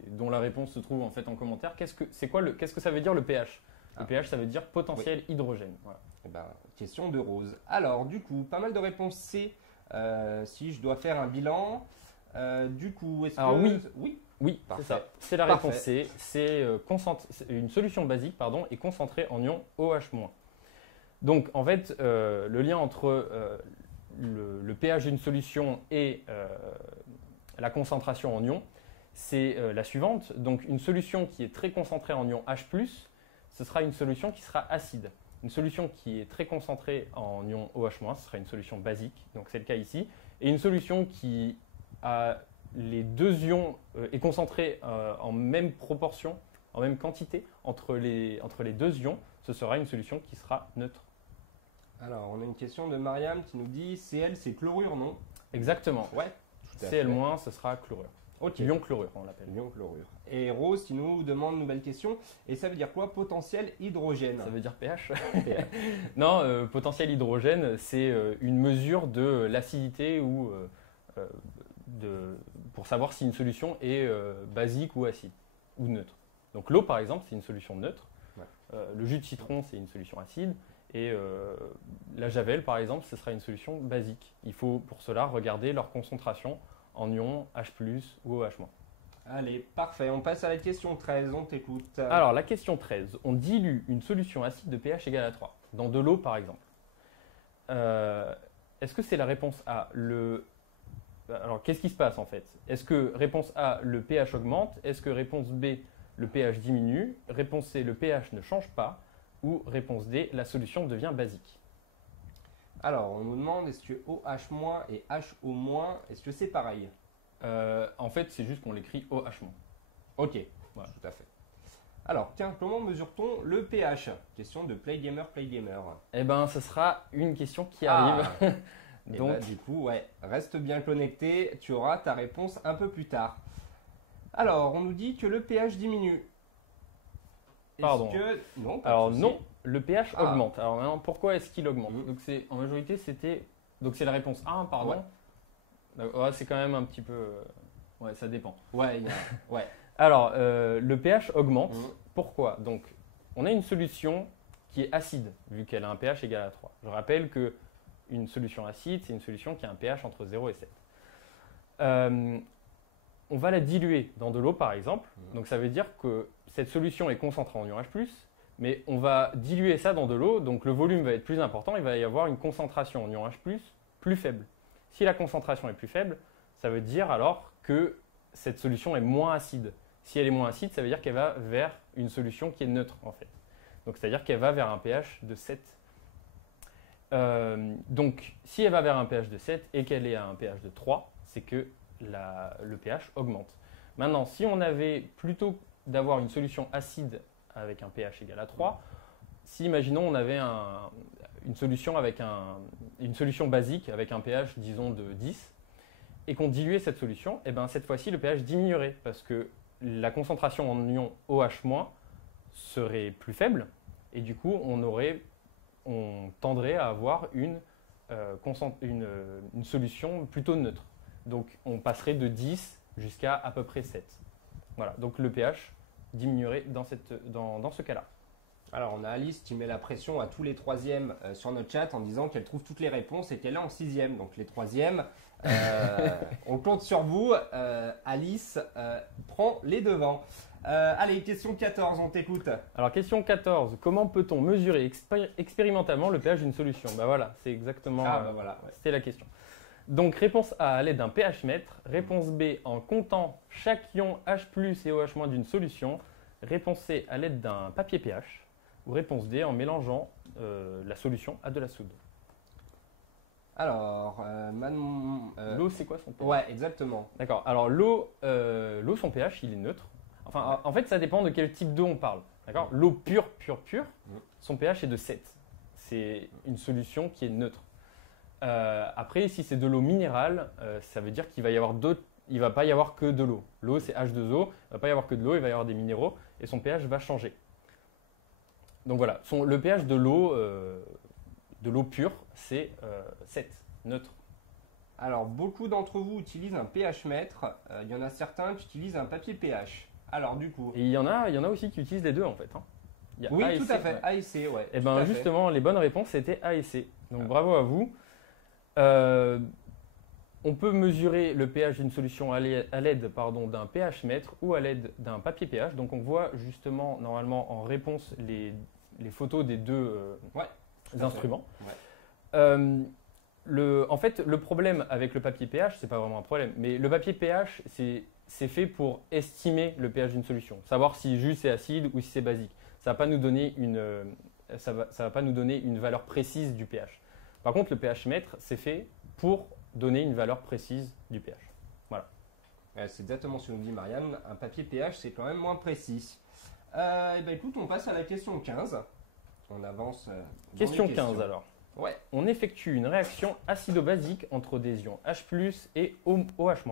dont la réponse se trouve en fait en commentaire. Qu'est-ce que ça veut dire le pH? Le Ah. pH, ça veut dire potentiel hydrogène. Voilà. Eh ben, question de Rose. Alors, du coup, pas mal de réponses C. Si je dois faire un bilan, du coup, est-ce Alors, que... oui. Oui. Oui, Parfait. c'est ça. C'est la Parfait. réponse C. C'est une solution basique est concentrée en ion OH-. Donc en fait, le lien entre le pH d'une solution et la concentration en ion, c'est la suivante. Donc une solution qui est très concentrée en ion H+, ce sera une solution qui sera acide. Une solution qui est très concentrée en ion OH-, ce sera une solution basique, donc c'est le cas ici. Et une solution qui a les deux ions est concentrée en même proportion, en même quantité entre les deux ions, ce sera une solution qui sera neutre. Alors, on a une question de Mariam qui nous dit Cl, c'est chlorure, non? Exactement. Ouais. Tout à Cl-, fait. ce sera chlorure. Ok. Ion chlorure, on l'appelle. Ion chlorure. Et Rose qui nous demande une nouvelle question. Et ça veut dire quoi, potentiel hydrogène? Ça veut dire pH. pH. Non, potentiel hydrogène, c'est une mesure de l'acidité ou pour savoir si une solution est basique ou acide ou neutre. Donc l'eau, par exemple, c'est une solution neutre. Ouais. Le jus de citron, c'est une solution acide. Et la javel, par exemple, ce sera une solution basique. Il faut pour cela regarder leur concentration en ion H+, ou OH-. Allez, parfait. On passe à la question 13. On t'écoute. Alors, la question 13. On dilue une solution acide de pH égal à 3, dans de l'eau par exemple. Est-ce que c'est la réponse A? Alors, qu'est-ce qui se passe en fait? Est-ce que réponse A, le pH augmente? Est-ce que réponse B, le pH diminue? Réponse C, le pH ne change pas? Ou réponse D, la solution devient basique? Alors, on nous demande est-ce que OH- et HO-, est-ce que c'est pareil? En fait, c'est juste qu'on l'écrit OH-. Ok, Voilà. tout à fait. Alors, tiens, comment mesure-t-on le pH? Question de Playgamer. Eh bien, ce sera une question qui Ah. arrive. Et Donc, bah, du coup, ouais, reste bien connecté, tu auras ta réponse un peu plus tard. Alors, on nous dit que le pH diminue. Est-ce Pardon. que... Non, pas de alors souci. non, le pH Ah. augmente. Alors maintenant, pourquoi est-ce qu'il augmente? Mhm. Donc en majorité, donc c'est la réponse A, pardon. Ouais. D'accord, ouais, c'est quand même un petit peu... Ouais, ça dépend. Ouais, ouais. Alors, le pH augmente. Mhm. Pourquoi? Donc, on a une solution qui est acide, vu qu'elle a un pH égal à 3. Je rappelle que une solution acide, c'est une solution qui a un pH entre 0 et 7. On va la diluer dans de l'eau, par exemple. Donc, ça veut dire que cette solution est concentrée en ion H+, mais on va diluer ça dans de l'eau, donc le volume va être plus important, il va y avoir une concentration en ion H+, plus faible. Si la concentration est plus faible, ça veut dire alors que cette solution est moins acide. Si elle est moins acide, ça veut dire qu'elle va vers une solution qui est neutre en fait. Donc c'est-à-dire qu'elle va vers un pH de 7. Donc si elle va vers un pH de 7 et qu'elle est à un pH de 3, c'est que le pH augmente. Maintenant, si on avait plutôt d'avoir une solution acide avec un pH égal à 3, si imaginons on avait une solution basique avec un pH disons de 10 et qu'on diluait cette solution, et ben cette fois-ci le pH diminuerait parce que la concentration en ion OH- serait plus faible et du coup on tendrait à avoir une solution plutôt neutre. Donc on passerait de 10 jusqu'à à peu près 7. Voilà, donc le pH diminuerait dans ce cas-là. Alors, on a Alice qui met la pression à tous les troisièmes sur notre chat en disant qu'elle trouve toutes les réponses et qu'elle est en sixième. Donc, les troisièmes, on compte sur vous. Alice prend les devants. Allez, question 14, on t'écoute. Alors, question 14. Comment peut-on mesurer expérimentalement le pH d'une solution? Ben voilà, c'est exactement voilà. Ouais. c'était la question. Donc, réponse A à l'aide d'un pH mètre. Réponse B en comptant chaque ion H+ et OH- d'une solution. Réponse C à l'aide d'un papier pH. Ou réponse D en mélangeant la solution à de la soude. Alors, L'eau, c'est quoi son pH? Ouais, exactement. D'accord. Alors, l'eau, son pH, il est neutre. Enfin, en fait, ça dépend de quel type d'eau on parle. D'accord. L'eau pure, son pH est de 7. C'est une solution qui est neutre. Après, si c'est de l'eau minérale, ça veut dire qu'il va y avoir d'autres. Il ne va pas y avoir que de l'eau. L'eau, c'est H2O. Il ne va pas y avoir que de l'eau, il va y avoir des minéraux et son pH va changer. Donc voilà, le pH de l'eau pure, c'est 7, neutre. Alors, beaucoup d'entre vous utilisent un pH mètre. Il y en a certains qui utilisent un papier pH. Alors, du coup. Et il y en a aussi qui utilisent les deux en fait. Hein. Il y a Oui, A et tout C, à fait. ouais. A et C, ouais. Et tout bien à fait. justement, les bonnes réponses c'était A et C. Donc Ah. bravo à vous. On peut mesurer le pH d'une solution à l'aide d'un pH mètre ou à l'aide d'un papier pH. Donc on voit justement normalement en réponse les photos des deux Ouais, tout à instruments. Ouais. En fait, le problème avec le papier pH, c'est pas vraiment un problème, mais le papier pH, c'est fait pour estimer le pH d'une solution, savoir si juste c'est acide ou si c'est basique. Ça va pas nous donner ça va pas nous donner une valeur précise du pH. Par contre, le pH mètre, c'est fait pour donner une valeur précise du pH. Voilà. C'est exactement ce que nous dit Marianne. Un papier pH, c'est quand même moins précis. Et ben écoute, on passe à la question 15. On avance. Dans Question les 15 questions. alors. Ouais. On effectue une réaction acido-basique entre des ions H+, et OH-,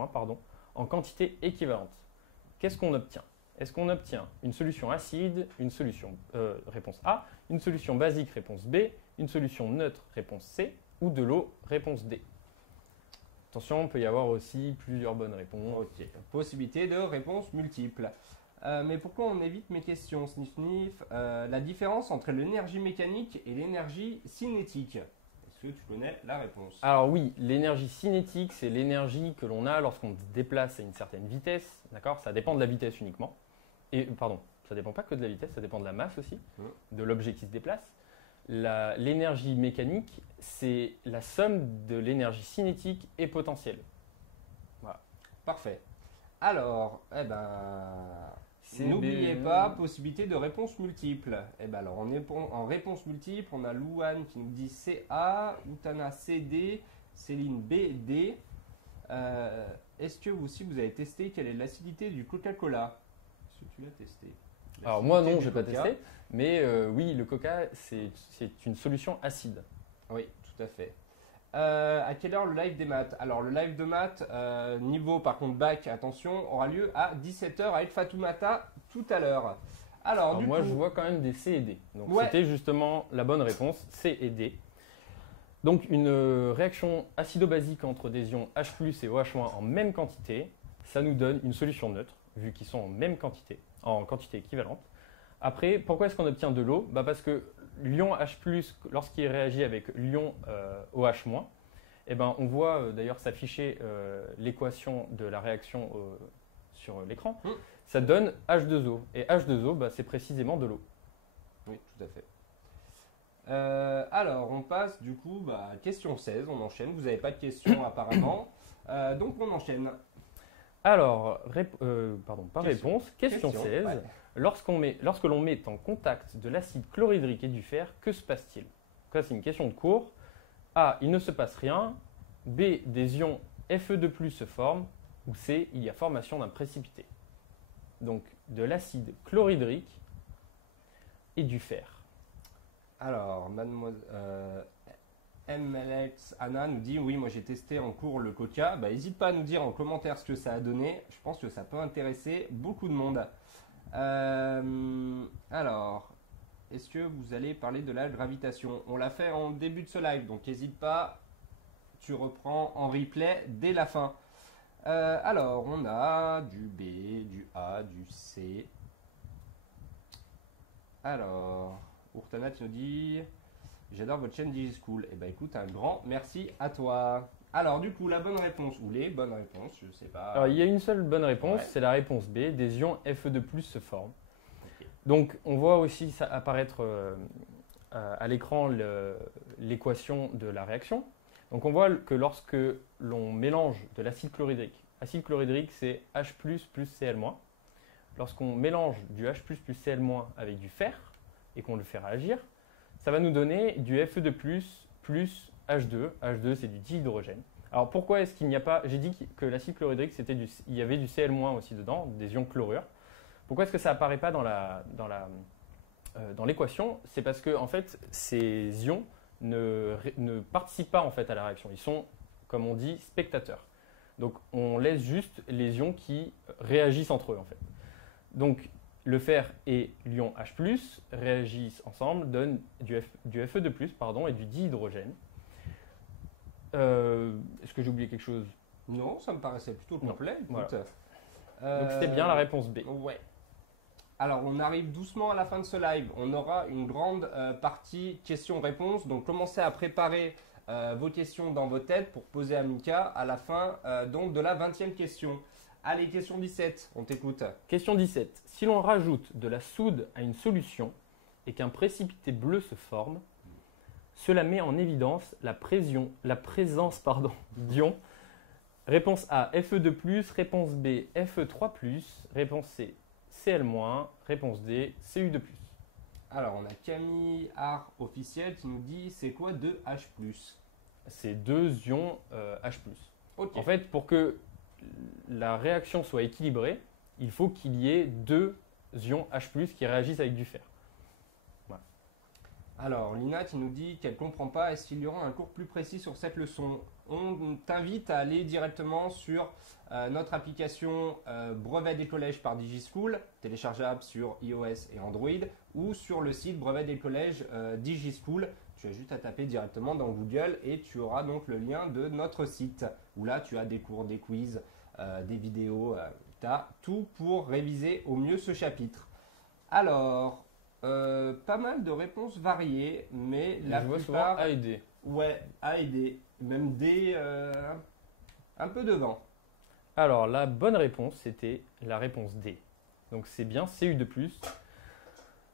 en quantité équivalente. Qu'est-ce qu'on obtient? Est-ce qu'on obtient une solution acide, une solution réponse A, une solution basique réponse B, une solution neutre réponse C ou de l'eau réponse D? Attention, il peut y avoir aussi plusieurs bonnes réponses. Ok. Possibilité de réponse multiple. Mais pourquoi on évite mes questions, Sniff Sniff? La différence entre l'énergie mécanique et l'énergie cinétique. Est-ce que tu connais la réponse? Alors oui, l'énergie cinétique, c'est l'énergie que l'on a lorsqu'on se déplace à une certaine vitesse. D'accord? Ça dépend de la vitesse uniquement. Et pardon, ça dépend pas que de la vitesse, ça dépend de la masse aussi, de l'objet qui se déplace. L'énergie mécanique, c'est la somme de l'énergie cinétique et potentielle. Voilà. Parfait. Alors, n'oubliez pas, possibilité de réponse multiple. Alors, en réponse multiple, on a Louane qui nous dit CA, Outana CD, Céline BD. Est-ce que vous aussi vous avez testé quelle est l'acidité du Coca-Cola? Est-ce que tu l'as testé? Alors moi non, L'acidité je n'ai du pas Coca. testé, mais oui, le coca, c'est une solution acide. Oui, tout à fait. À quelle heure le live des maths? Alors le live de maths, niveau par contre bac, attention, aura lieu à 17h avec Fatoumata tout à l'heure. Alors du Moi coup, je vois quand même des C et D. Donc Ouais. c'était justement la bonne réponse, C et D. Donc une réaction acido-basique entre des ions H+ et OH- en même quantité, ça nous donne une solution neutre, vu qu'ils sont en quantité équivalente. Après, pourquoi est-ce qu'on obtient de l'eau? Parce que l'ion H+, lorsqu'il réagit avec l'ion OH-, on voit d'ailleurs s'afficher l'équation de la réaction sur l'écran. Ça donne H2O. Et H2O, c'est précisément de l'eau. oui, tout à fait. Alors on passe du coup à question 16, on enchaîne. Vous n'avez pas de questions apparemment, donc on enchaîne. Alors, par Question. réponse, question 16. Ouais. Lorsque l'on met en contact de l'acide chlorhydrique et du fer, que se passe-t-il? Ça, c'est une question de cours. A, il ne se passe rien. B, des ions Fe2+ se forment. Ou C, il y a formation d'un précipité. Donc, de l'acide chlorhydrique et du fer. Alors, mademoiselle MLX Anna nous dit oui, moi j'ai testé en cours le coca. N'hésite pas à nous dire en commentaire ce que ça a donné. Je pense que ça peut intéresser beaucoup de monde. Alors, est-ce que vous allez parler de la gravitation? On l'a fait en début de ce live, donc n'hésite pas. Tu reprends en replay dès la fin. Alors, on a du B, du A, du C. Alors, Urtana, tu nous dis j'adore votre chaîne DigiSchool. Écoute, un grand merci à toi. Alors, du coup, la bonne réponse, ou les bonnes réponses, je sais pas. Alors, il y a une seule bonne réponse, Ouais. c'est la réponse B. Des ions Fe2+ se forment. Ok. Donc, on voit aussi ça apparaître à l'écran l'équation de la réaction. Donc, on voit que lorsque l'on mélange de l'acide chlorhydrique, c'est H++ plus Cl-. Lorsqu'on mélange du H++ plus Cl- avec du fer et qu'on le fait réagir, ça va nous donner du Fe2+ plus H2. H2, c'est du dihydrogène. Alors, pourquoi est-ce qu'il n'y a pas... J'ai dit que l'acide chlorhydrique, il y avait du Cl- aussi dedans, des ions chlorure. Pourquoi est-ce que ça apparaît pas dans l'équation? C'est parce que en fait, ces ions ne participent pas en fait à la réaction. Ils sont, comme on dit, spectateurs. Donc on laisse juste les ions qui réagissent entre eux en fait. Donc le fer et l'ion H+ réagissent ensemble, donnent du Fe2+, et du dihydrogène. Est-ce que j'ai oublié quelque chose? Non, ça me paraissait plutôt Non, complet. Écoute. voilà. Donc c'était bien la réponse B. Ouais. Alors, on arrive doucement à la fin de ce live. On aura une grande partie questions-réponses. Donc, commencez à préparer vos questions dans vos têtes pour poser à Mika à la fin donc de la 20e question. Allez, question 17, on t'écoute. Question 17. Si l'on rajoute de la soude à une solution et qu'un précipité bleu se forme, cela met en évidence la présence d'ions. Réponse A, Fe2+, réponse B, Fe3+, réponse C, Cl-, réponse D, Cu2+. Alors, on a Camille Art officiel qui nous dit c'est quoi 2H+. C'est deux ions H+. Ok. En fait, pour que la réaction soit équilibrée, il faut qu'il y ait deux ions H+, qui réagissent avec du fer. Voilà. Alors, Lina qui nous dit qu'elle ne comprend pas, est-ce qu'il y aura un cours plus précis sur cette leçon? On t'invite à aller directement sur notre application Brevet des collèges par DigiSchool, téléchargeable sur iOS et Android, ou sur le site Brevet des collèges DigiSchool. Tu as juste à taper directement dans Google et tu auras donc le lien de notre site, où là tu as des cours, des quiz, des vidéos, tu as tout pour réviser au mieux ce chapitre. Alors, pas mal de réponses variées, mais la Je vois souvent plupart... A et D. Ouais, A et D. Même D, un peu devant. Alors, la bonne réponse, c'était la réponse D. Donc, c'est bien Cu2+.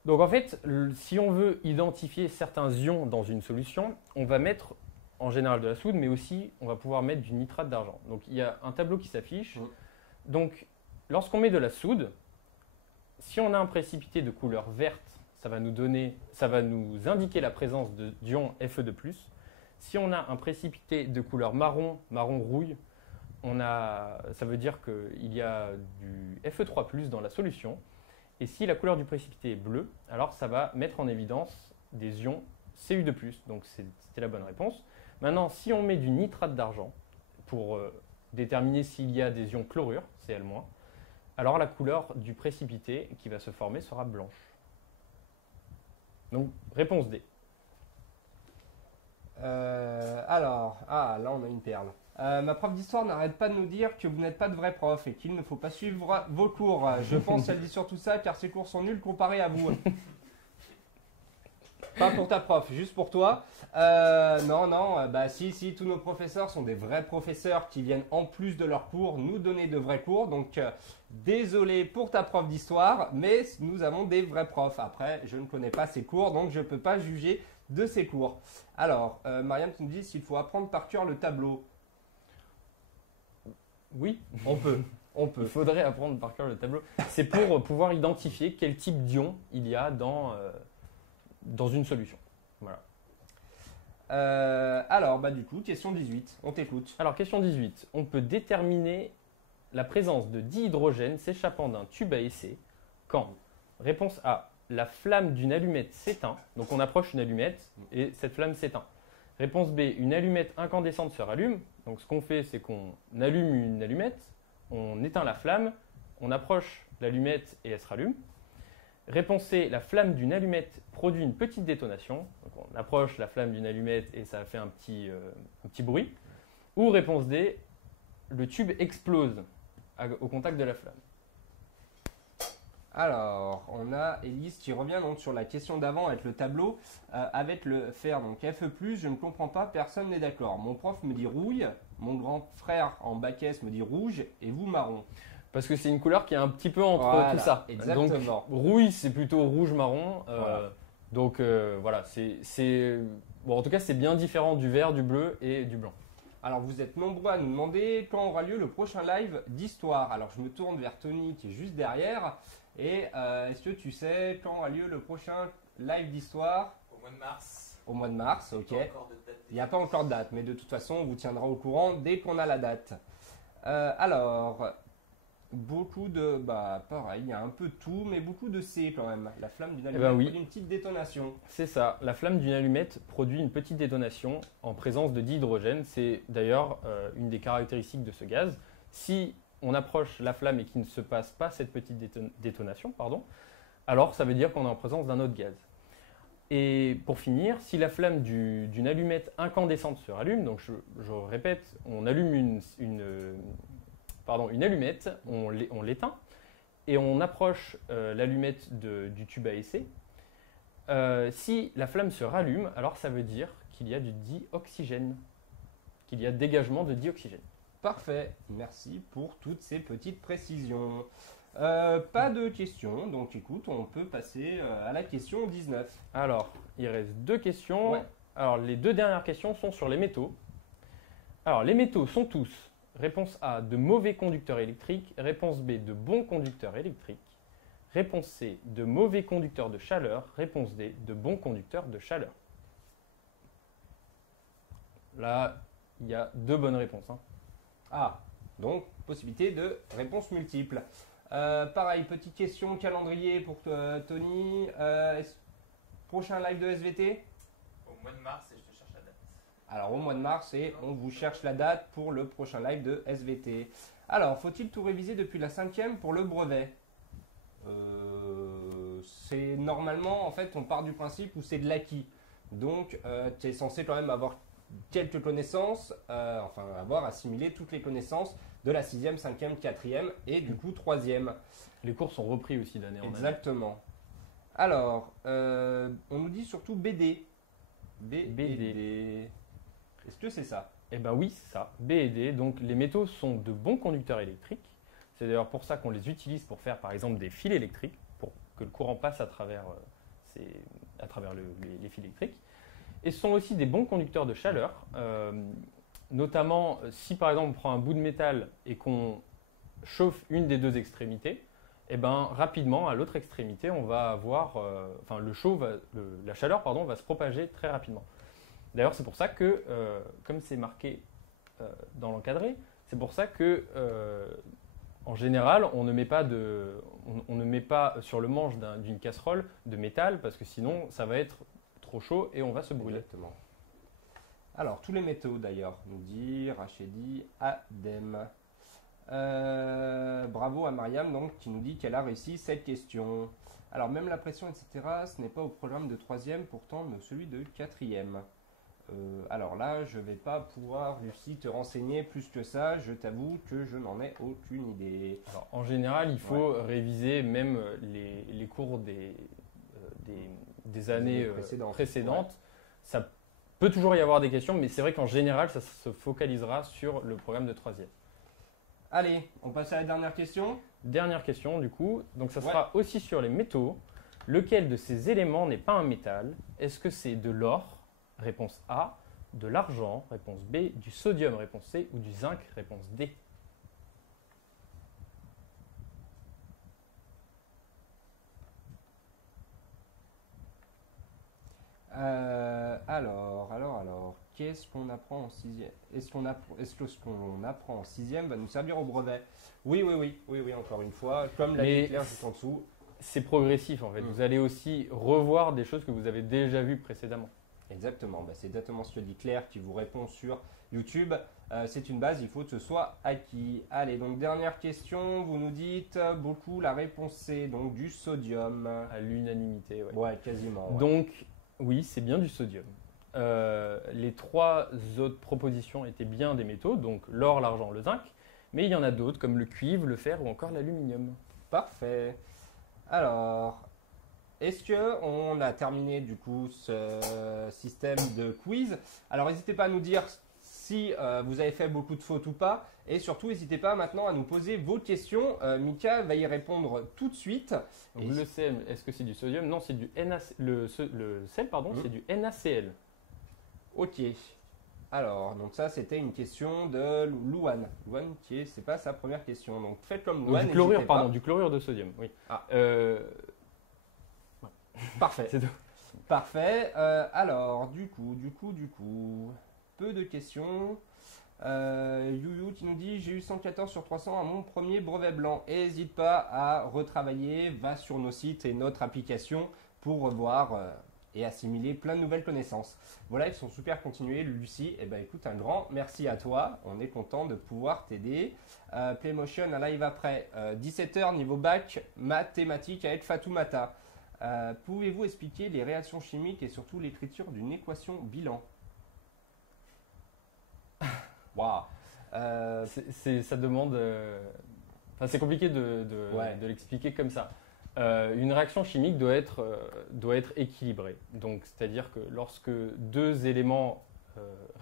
Donc, en fait, si on veut identifier certains ions dans une solution, on va mettre en général de la soude, mais aussi, on va pouvoir mettre du nitrate d'argent. Donc, il y a un tableau qui s'affiche. Donc, lorsqu'on met de la soude, si on a un précipité de couleur verte, ça va nous indiquer la présence d'ions Fe2+. Si on a un précipité de couleur marron rouille, ça veut dire qu'il y a du Fe3+ dans la solution. Et si la couleur du précipité est bleue, alors ça va mettre en évidence des ions Cu2+. Donc c'était la bonne réponse. Maintenant, si on met du nitrate d'argent pour déterminer s'il y a des ions chlorure, Cl-, alors la couleur du précipité qui va se former sera blanche. Donc réponse D. Là on a une perle. Ma prof d'histoire n'arrête pas de nous dire que vous n'êtes pas de vrai prof et qu'il ne faut pas suivre vos cours. Je pense qu'elle dit surtout ça car ses cours sont nuls comparés à vous. Pas pour ta prof, juste pour toi. Si, tous nos professeurs sont des vrais professeurs qui viennent en plus de leurs cours nous donner de vrais cours. Donc, désolé pour ta prof d'histoire, mais nous avons des vrais profs. Après, je ne connais pas ses cours, donc je ne peux pas juger de ses cours. Alors, Mariam, tu me dis s'il faut apprendre par cœur le tableau. Oui, on peut. Il faudrait apprendre par cœur le tableau. C'est pour pouvoir identifier quel type d'ion il y a dans une solution. Voilà. Du coup, question 18, on t'écoute. Alors, question 18. On peut déterminer la présence de dihydrogène s'échappant d'un tube à essai quand? Réponse A. La flamme d'une allumette s'éteint. Donc, on approche une allumette et cette flamme s'éteint. Réponse B. Une allumette incandescente se rallume. Donc, ce qu'on fait, c'est qu'on allume une allumette, on éteint la flamme, on approche l'allumette et elle se rallume. Réponse C, la flamme d'une allumette produit une petite détonation. Donc on approche la flamme d'une allumette et ça fait un petit bruit. Ou réponse D, le tube explose au contact de la flamme. Alors, on a Élise qui revient donc sur la question d'avant avec le tableau, avec le fer. Donc Fe+, je ne comprends pas, personne n'est d'accord. Mon prof me dit rouille, mon grand frère en bac S me dit rouge et vous marron. Parce que c'est une couleur qui est un petit peu entre tout ça. Exactement. Donc, rouille, c'est plutôt rouge-marron. Voilà. En tout cas, c'est bien différent du vert, du bleu et du blanc. Alors, vous êtes nombreux à nous demander quand aura lieu le prochain live d'histoire. Alors, je me tourne vers Tony qui est juste derrière. Et est-ce que tu sais quand aura lieu le prochain live d'histoire? Au mois de mars. Au mois de mars, ok. Il n'y a pas encore de date, mais de toute façon, on vous tiendra au courant dès qu'on a la date. Beaucoup de... pareil, il y a un peu de tout, mais beaucoup de C quand même. La flamme d'une allumette produit une petite détonation. C'est ça, la flamme d'une allumette produit une petite détonation en présence de dihydrogène. C'est d'ailleurs une des caractéristiques de ce gaz. Si on approche la flamme et qu'il ne se passe pas cette petite détonation, alors ça veut dire qu'on est en présence d'un autre gaz. Et pour finir, si la flamme d'une allumette incandescente se rallume, donc je répète, on allume une allumette, on l'éteint, et on approche l'allumette du tube à essai. Si la flamme se rallume, alors ça veut dire qu'il y a du dioxygène, qu'il y a dégagement de dioxygène. Parfait, merci pour toutes ces petites précisions. Pas de questions, donc écoute, on peut passer à la question 19. Alors, il reste 2 questions. Ouais. Alors, les 2 dernières questions sont sur les métaux. Alors, les métaux sont tous, réponse A, de mauvais conducteurs électriques, réponse B, de bons conducteurs électriques, réponse C, de mauvais conducteurs de chaleur, réponse D, de bons conducteurs de chaleur. Là, il y a 2 bonnes réponses. Ah, donc possibilité de réponse multiple. Pareil, petite question calendrier pour Tony. Prochain live de SVT? Au mois de mars et je te cherche la date. Alors au mois de mars et on vous cherche la date pour le prochain live de SVT. Alors, faut-il tout réviser depuis la 5e pour le brevet? C'est normalement, en fait, on part du principe où c'est de l'acquis. Donc, tu es censé quand même avoir quelques connaissances, avoir assimilé toutes les connaissances de la 6e, 5e, 4e et du coup 3e. Les cours sont repris aussi d'année en année. Exactement. Alors, on nous dit surtout BD. BD. Est-ce que c'est ça? Eh bien oui, c'est ça, B et D. Donc les métaux sont de bons conducteurs électriques. C'est d'ailleurs pour ça qu'on les utilise pour faire par exemple des fils électriques, pour que le courant passe à travers, les fils électriques. Et ce sont aussi des bons conducteurs de chaleur, notamment si par exemple on prend un bout de métal et qu'on chauffe une des 2 extrémités, eh ben, rapidement à l'autre extrémité on va avoir, la chaleur va se propager très rapidement. D'ailleurs c'est pour ça que, comme c'est marqué dans l'encadré, c'est pour ça que en général on ne met pas sur le manche d'une casserole de métal parce que sinon ça va être trop chaud et on va se brûler. Exactement. Alors, tous les métaux d'ailleurs, nous dit Rachedi Adem. Bravo à Mariam donc, qui nous dit qu'elle a réussi cette question. Alors, même la pression, etc., ce n'est pas au programme de 3e, pourtant, mais celui de 4e. Alors là, je ne vais pas pouvoir, Lucie, te renseigner plus que ça. Je t'avoue que je n'en ai aucune idée. Alors, en général, il faut réviser même les cours des années précédentes. Ouais. Ça peut toujours y avoir des questions, mais c'est vrai qu'en général, ça se focalisera sur le programme de 3e. Allez, on passe à la dernière question. Dernière question, du coup. Donc, ça sera aussi sur les métaux. Lequel de ces éléments n'est pas un métal? Est-ce que c'est de l'or? Réponse A. De l'argent? Réponse B. Du sodium? Réponse C. Ou du zinc? Réponse D. Alors, qu'est-ce qu'on apprend en 6e? Est-ce que ce qu'on apprend en 6e va nous servir au brevet? Oui, encore une fois, comme l'a dit Claire juste en dessous. C'est progressif en fait. Vous allez aussi revoir des choses que vous avez déjà vues précédemment. Exactement, c'est exactement ce que dit Claire qui vous répond sur YouTube. C'est une base, il faut que ce soit acquis. Allez, donc dernière question, vous nous dites beaucoup la réponse C, donc du sodium. À l'unanimité, ouais. Ouais, quasiment. Ouais. Donc, oui, c'est bien du sodium. Les 3 autres propositions étaient bien des métaux, donc l'or, l'argent, le zinc. Mais il y en a d'autres comme le cuivre, le fer ou encore l'aluminium. Parfait. Alors, est-ce qu'on a terminé du coup ce système de quiz? Alors, n'hésitez pas à nous dire si vous avez fait beaucoup de fautes ou pas. Et surtout, n'hésitez pas maintenant à nous poser vos questions. Mika va y répondre tout de suite. Donc, le sel, est-ce que c'est du sodium? Non, c'est du le sel, c'est du NaCl. Ok. Alors, donc ça, c'était une question de Louane. Louane, c'est pas sa première question. Donc, faites comme Louane. Du chlorure, pardon, du chlorure de sodium, oui. Ah. Parfait. C'est tout. Parfait. Alors, du coup, peu de questions. Youyou qui nous dit: j'ai eu 114 sur 300 à mon premier brevet blanc. N'hésite pas à retravailler, va sur nos sites et notre application pour revoir et assimiler plein de nouvelles connaissances. Voilà, ils sont super continués, Lucie. Eh ben, écoute, un grand merci à toi. On est content de pouvoir t'aider. Playmotion, un live après. 17h, niveau bac, mathématiques avec Fatoumata. Pouvez-vous expliquer les réactions chimiques et surtout l'écriture d'une équation bilan? Waouh. Ça demande. Enfin, c'est compliqué Ouais. de l'expliquer comme ça. Une réaction chimique doit être équilibrée. Donc, c'est-à-dire que lorsque deux éléments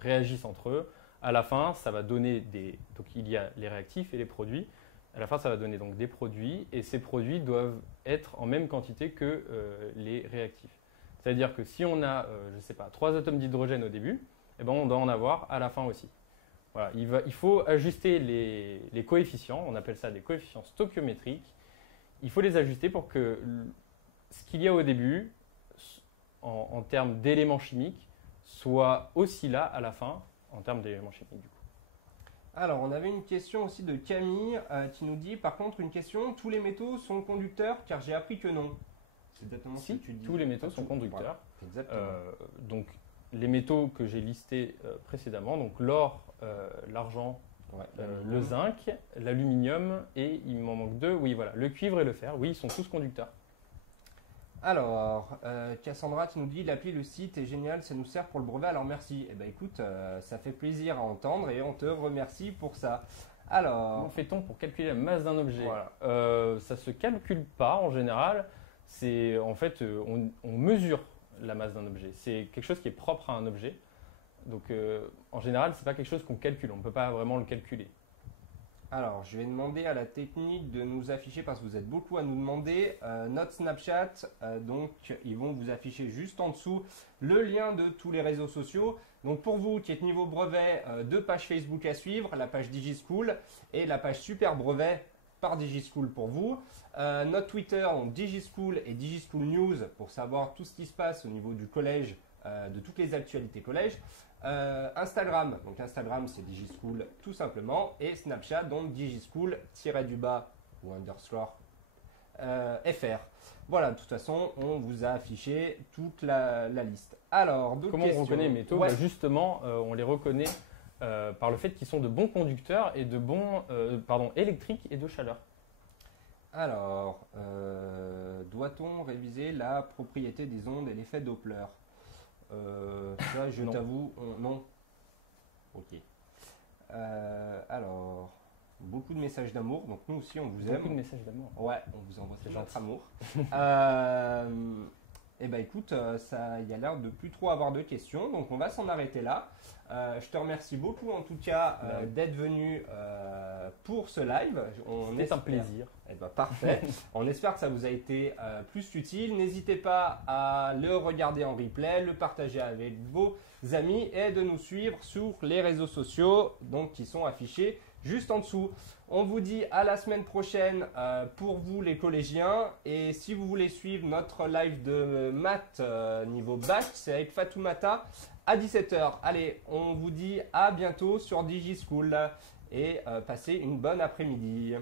réagissent entre eux, à la fin, ça va donner des. Donc, il y a les réactifs et les produits. À la fin, ça va donner donc des produits, et ces produits doivent être en même quantité que les réactifs. C'est-à-dire que si on a, je ne sais pas, 3 atomes d'hydrogène au début, eh ben, on doit en avoir à la fin aussi. Voilà, il faut ajuster les coefficients, on appelle ça des coefficients stoichiométriques. Il faut les ajuster pour que ce qu'il y a au début, en termes d'éléments chimiques, soit aussi là à la fin, en termes d'éléments chimiques du coup. Alors, on avait une question aussi de Camille qui nous dit, par contre, une question, tous les métaux sont conducteurs car j'ai appris que non. C'est exactement ce Si, que tu dis. tous les métaux sont Voilà, conducteurs. exactement. Donc, les métaux que j'ai listés précédemment, donc l'or, l'argent, Ouais, le zinc, l'aluminium et il m'en manque 2, oui voilà, le cuivre et le fer, oui ils sont tous conducteurs. Alors, Cassandra, tu nous dis, l'appli, le site est génial, ça nous sert pour le brevet, alors merci. Eh bien écoute, ça fait plaisir à entendre et on te remercie pour ça. Alors, Comment fait-on pour calculer la masse d'un objet? Voilà. Ça se calcule pas en général, c'est en fait on mesure la masse d'un objet, c'est quelque chose qui est propre à un objet. Donc en général, c'est pas quelque chose qu'on calcule, on ne peut pas vraiment le calculer. Alors, je vais demander à la technique de nous afficher, parce que vous êtes beaucoup à nous demander, notre Snapchat. Donc, ils vont vous afficher juste en dessous le lien de tous les réseaux sociaux. Donc, pour vous qui êtes niveau brevet, 2 pages Facebook à suivre, la page DigiSchool et la page Super Brevet par DigiSchool pour vous. Notre Twitter, donc DigiSchool et DigiSchool News pour savoir tout ce qui se passe au niveau du collège, de toutes les actualités collège. Instagram, donc Instagram c'est DigiSchool tout simplement, et Snapchat donc DigiSchool-du-bas ou underscore FR. Voilà, de toute façon, on vous a affiché toute la liste. Alors, d'autres Comment questions? on reconnaît les métaux? Ouais. Bah, justement, on les reconnaît par le fait qu'ils sont de bons conducteurs et de bons électriques et de chaleur. Alors, doit-on réviser la propriété des ondes et l'effet Doppler? Ça, je Non. t'avoue, non. Ok. Alors, beaucoup de messages d'amour. Donc nous aussi, on vous aime. Beaucoup de messages d'amour. Ouais, on vous envoie C'est tout notre gentil. amour. Eh ben écoute, il y a l'air de plus trop avoir de questions, donc on va s'en arrêter là. Je te remercie beaucoup en tout cas d'être venu pour ce live. C'était un plaisir. Eh ben, parfait. On espère que ça vous a été plus utile. N'hésitez pas à le regarder en replay, le partager avec vos amis et de nous suivre sur les réseaux sociaux donc, qui sont affichés juste en dessous. On vous dit à la semaine prochaine pour vous les collégiens. Et si vous voulez suivre notre live de maths niveau bac, c'est avec Fatoumata à 17h. Allez, on vous dit à bientôt sur DigiSchool et passez une bonne après-midi.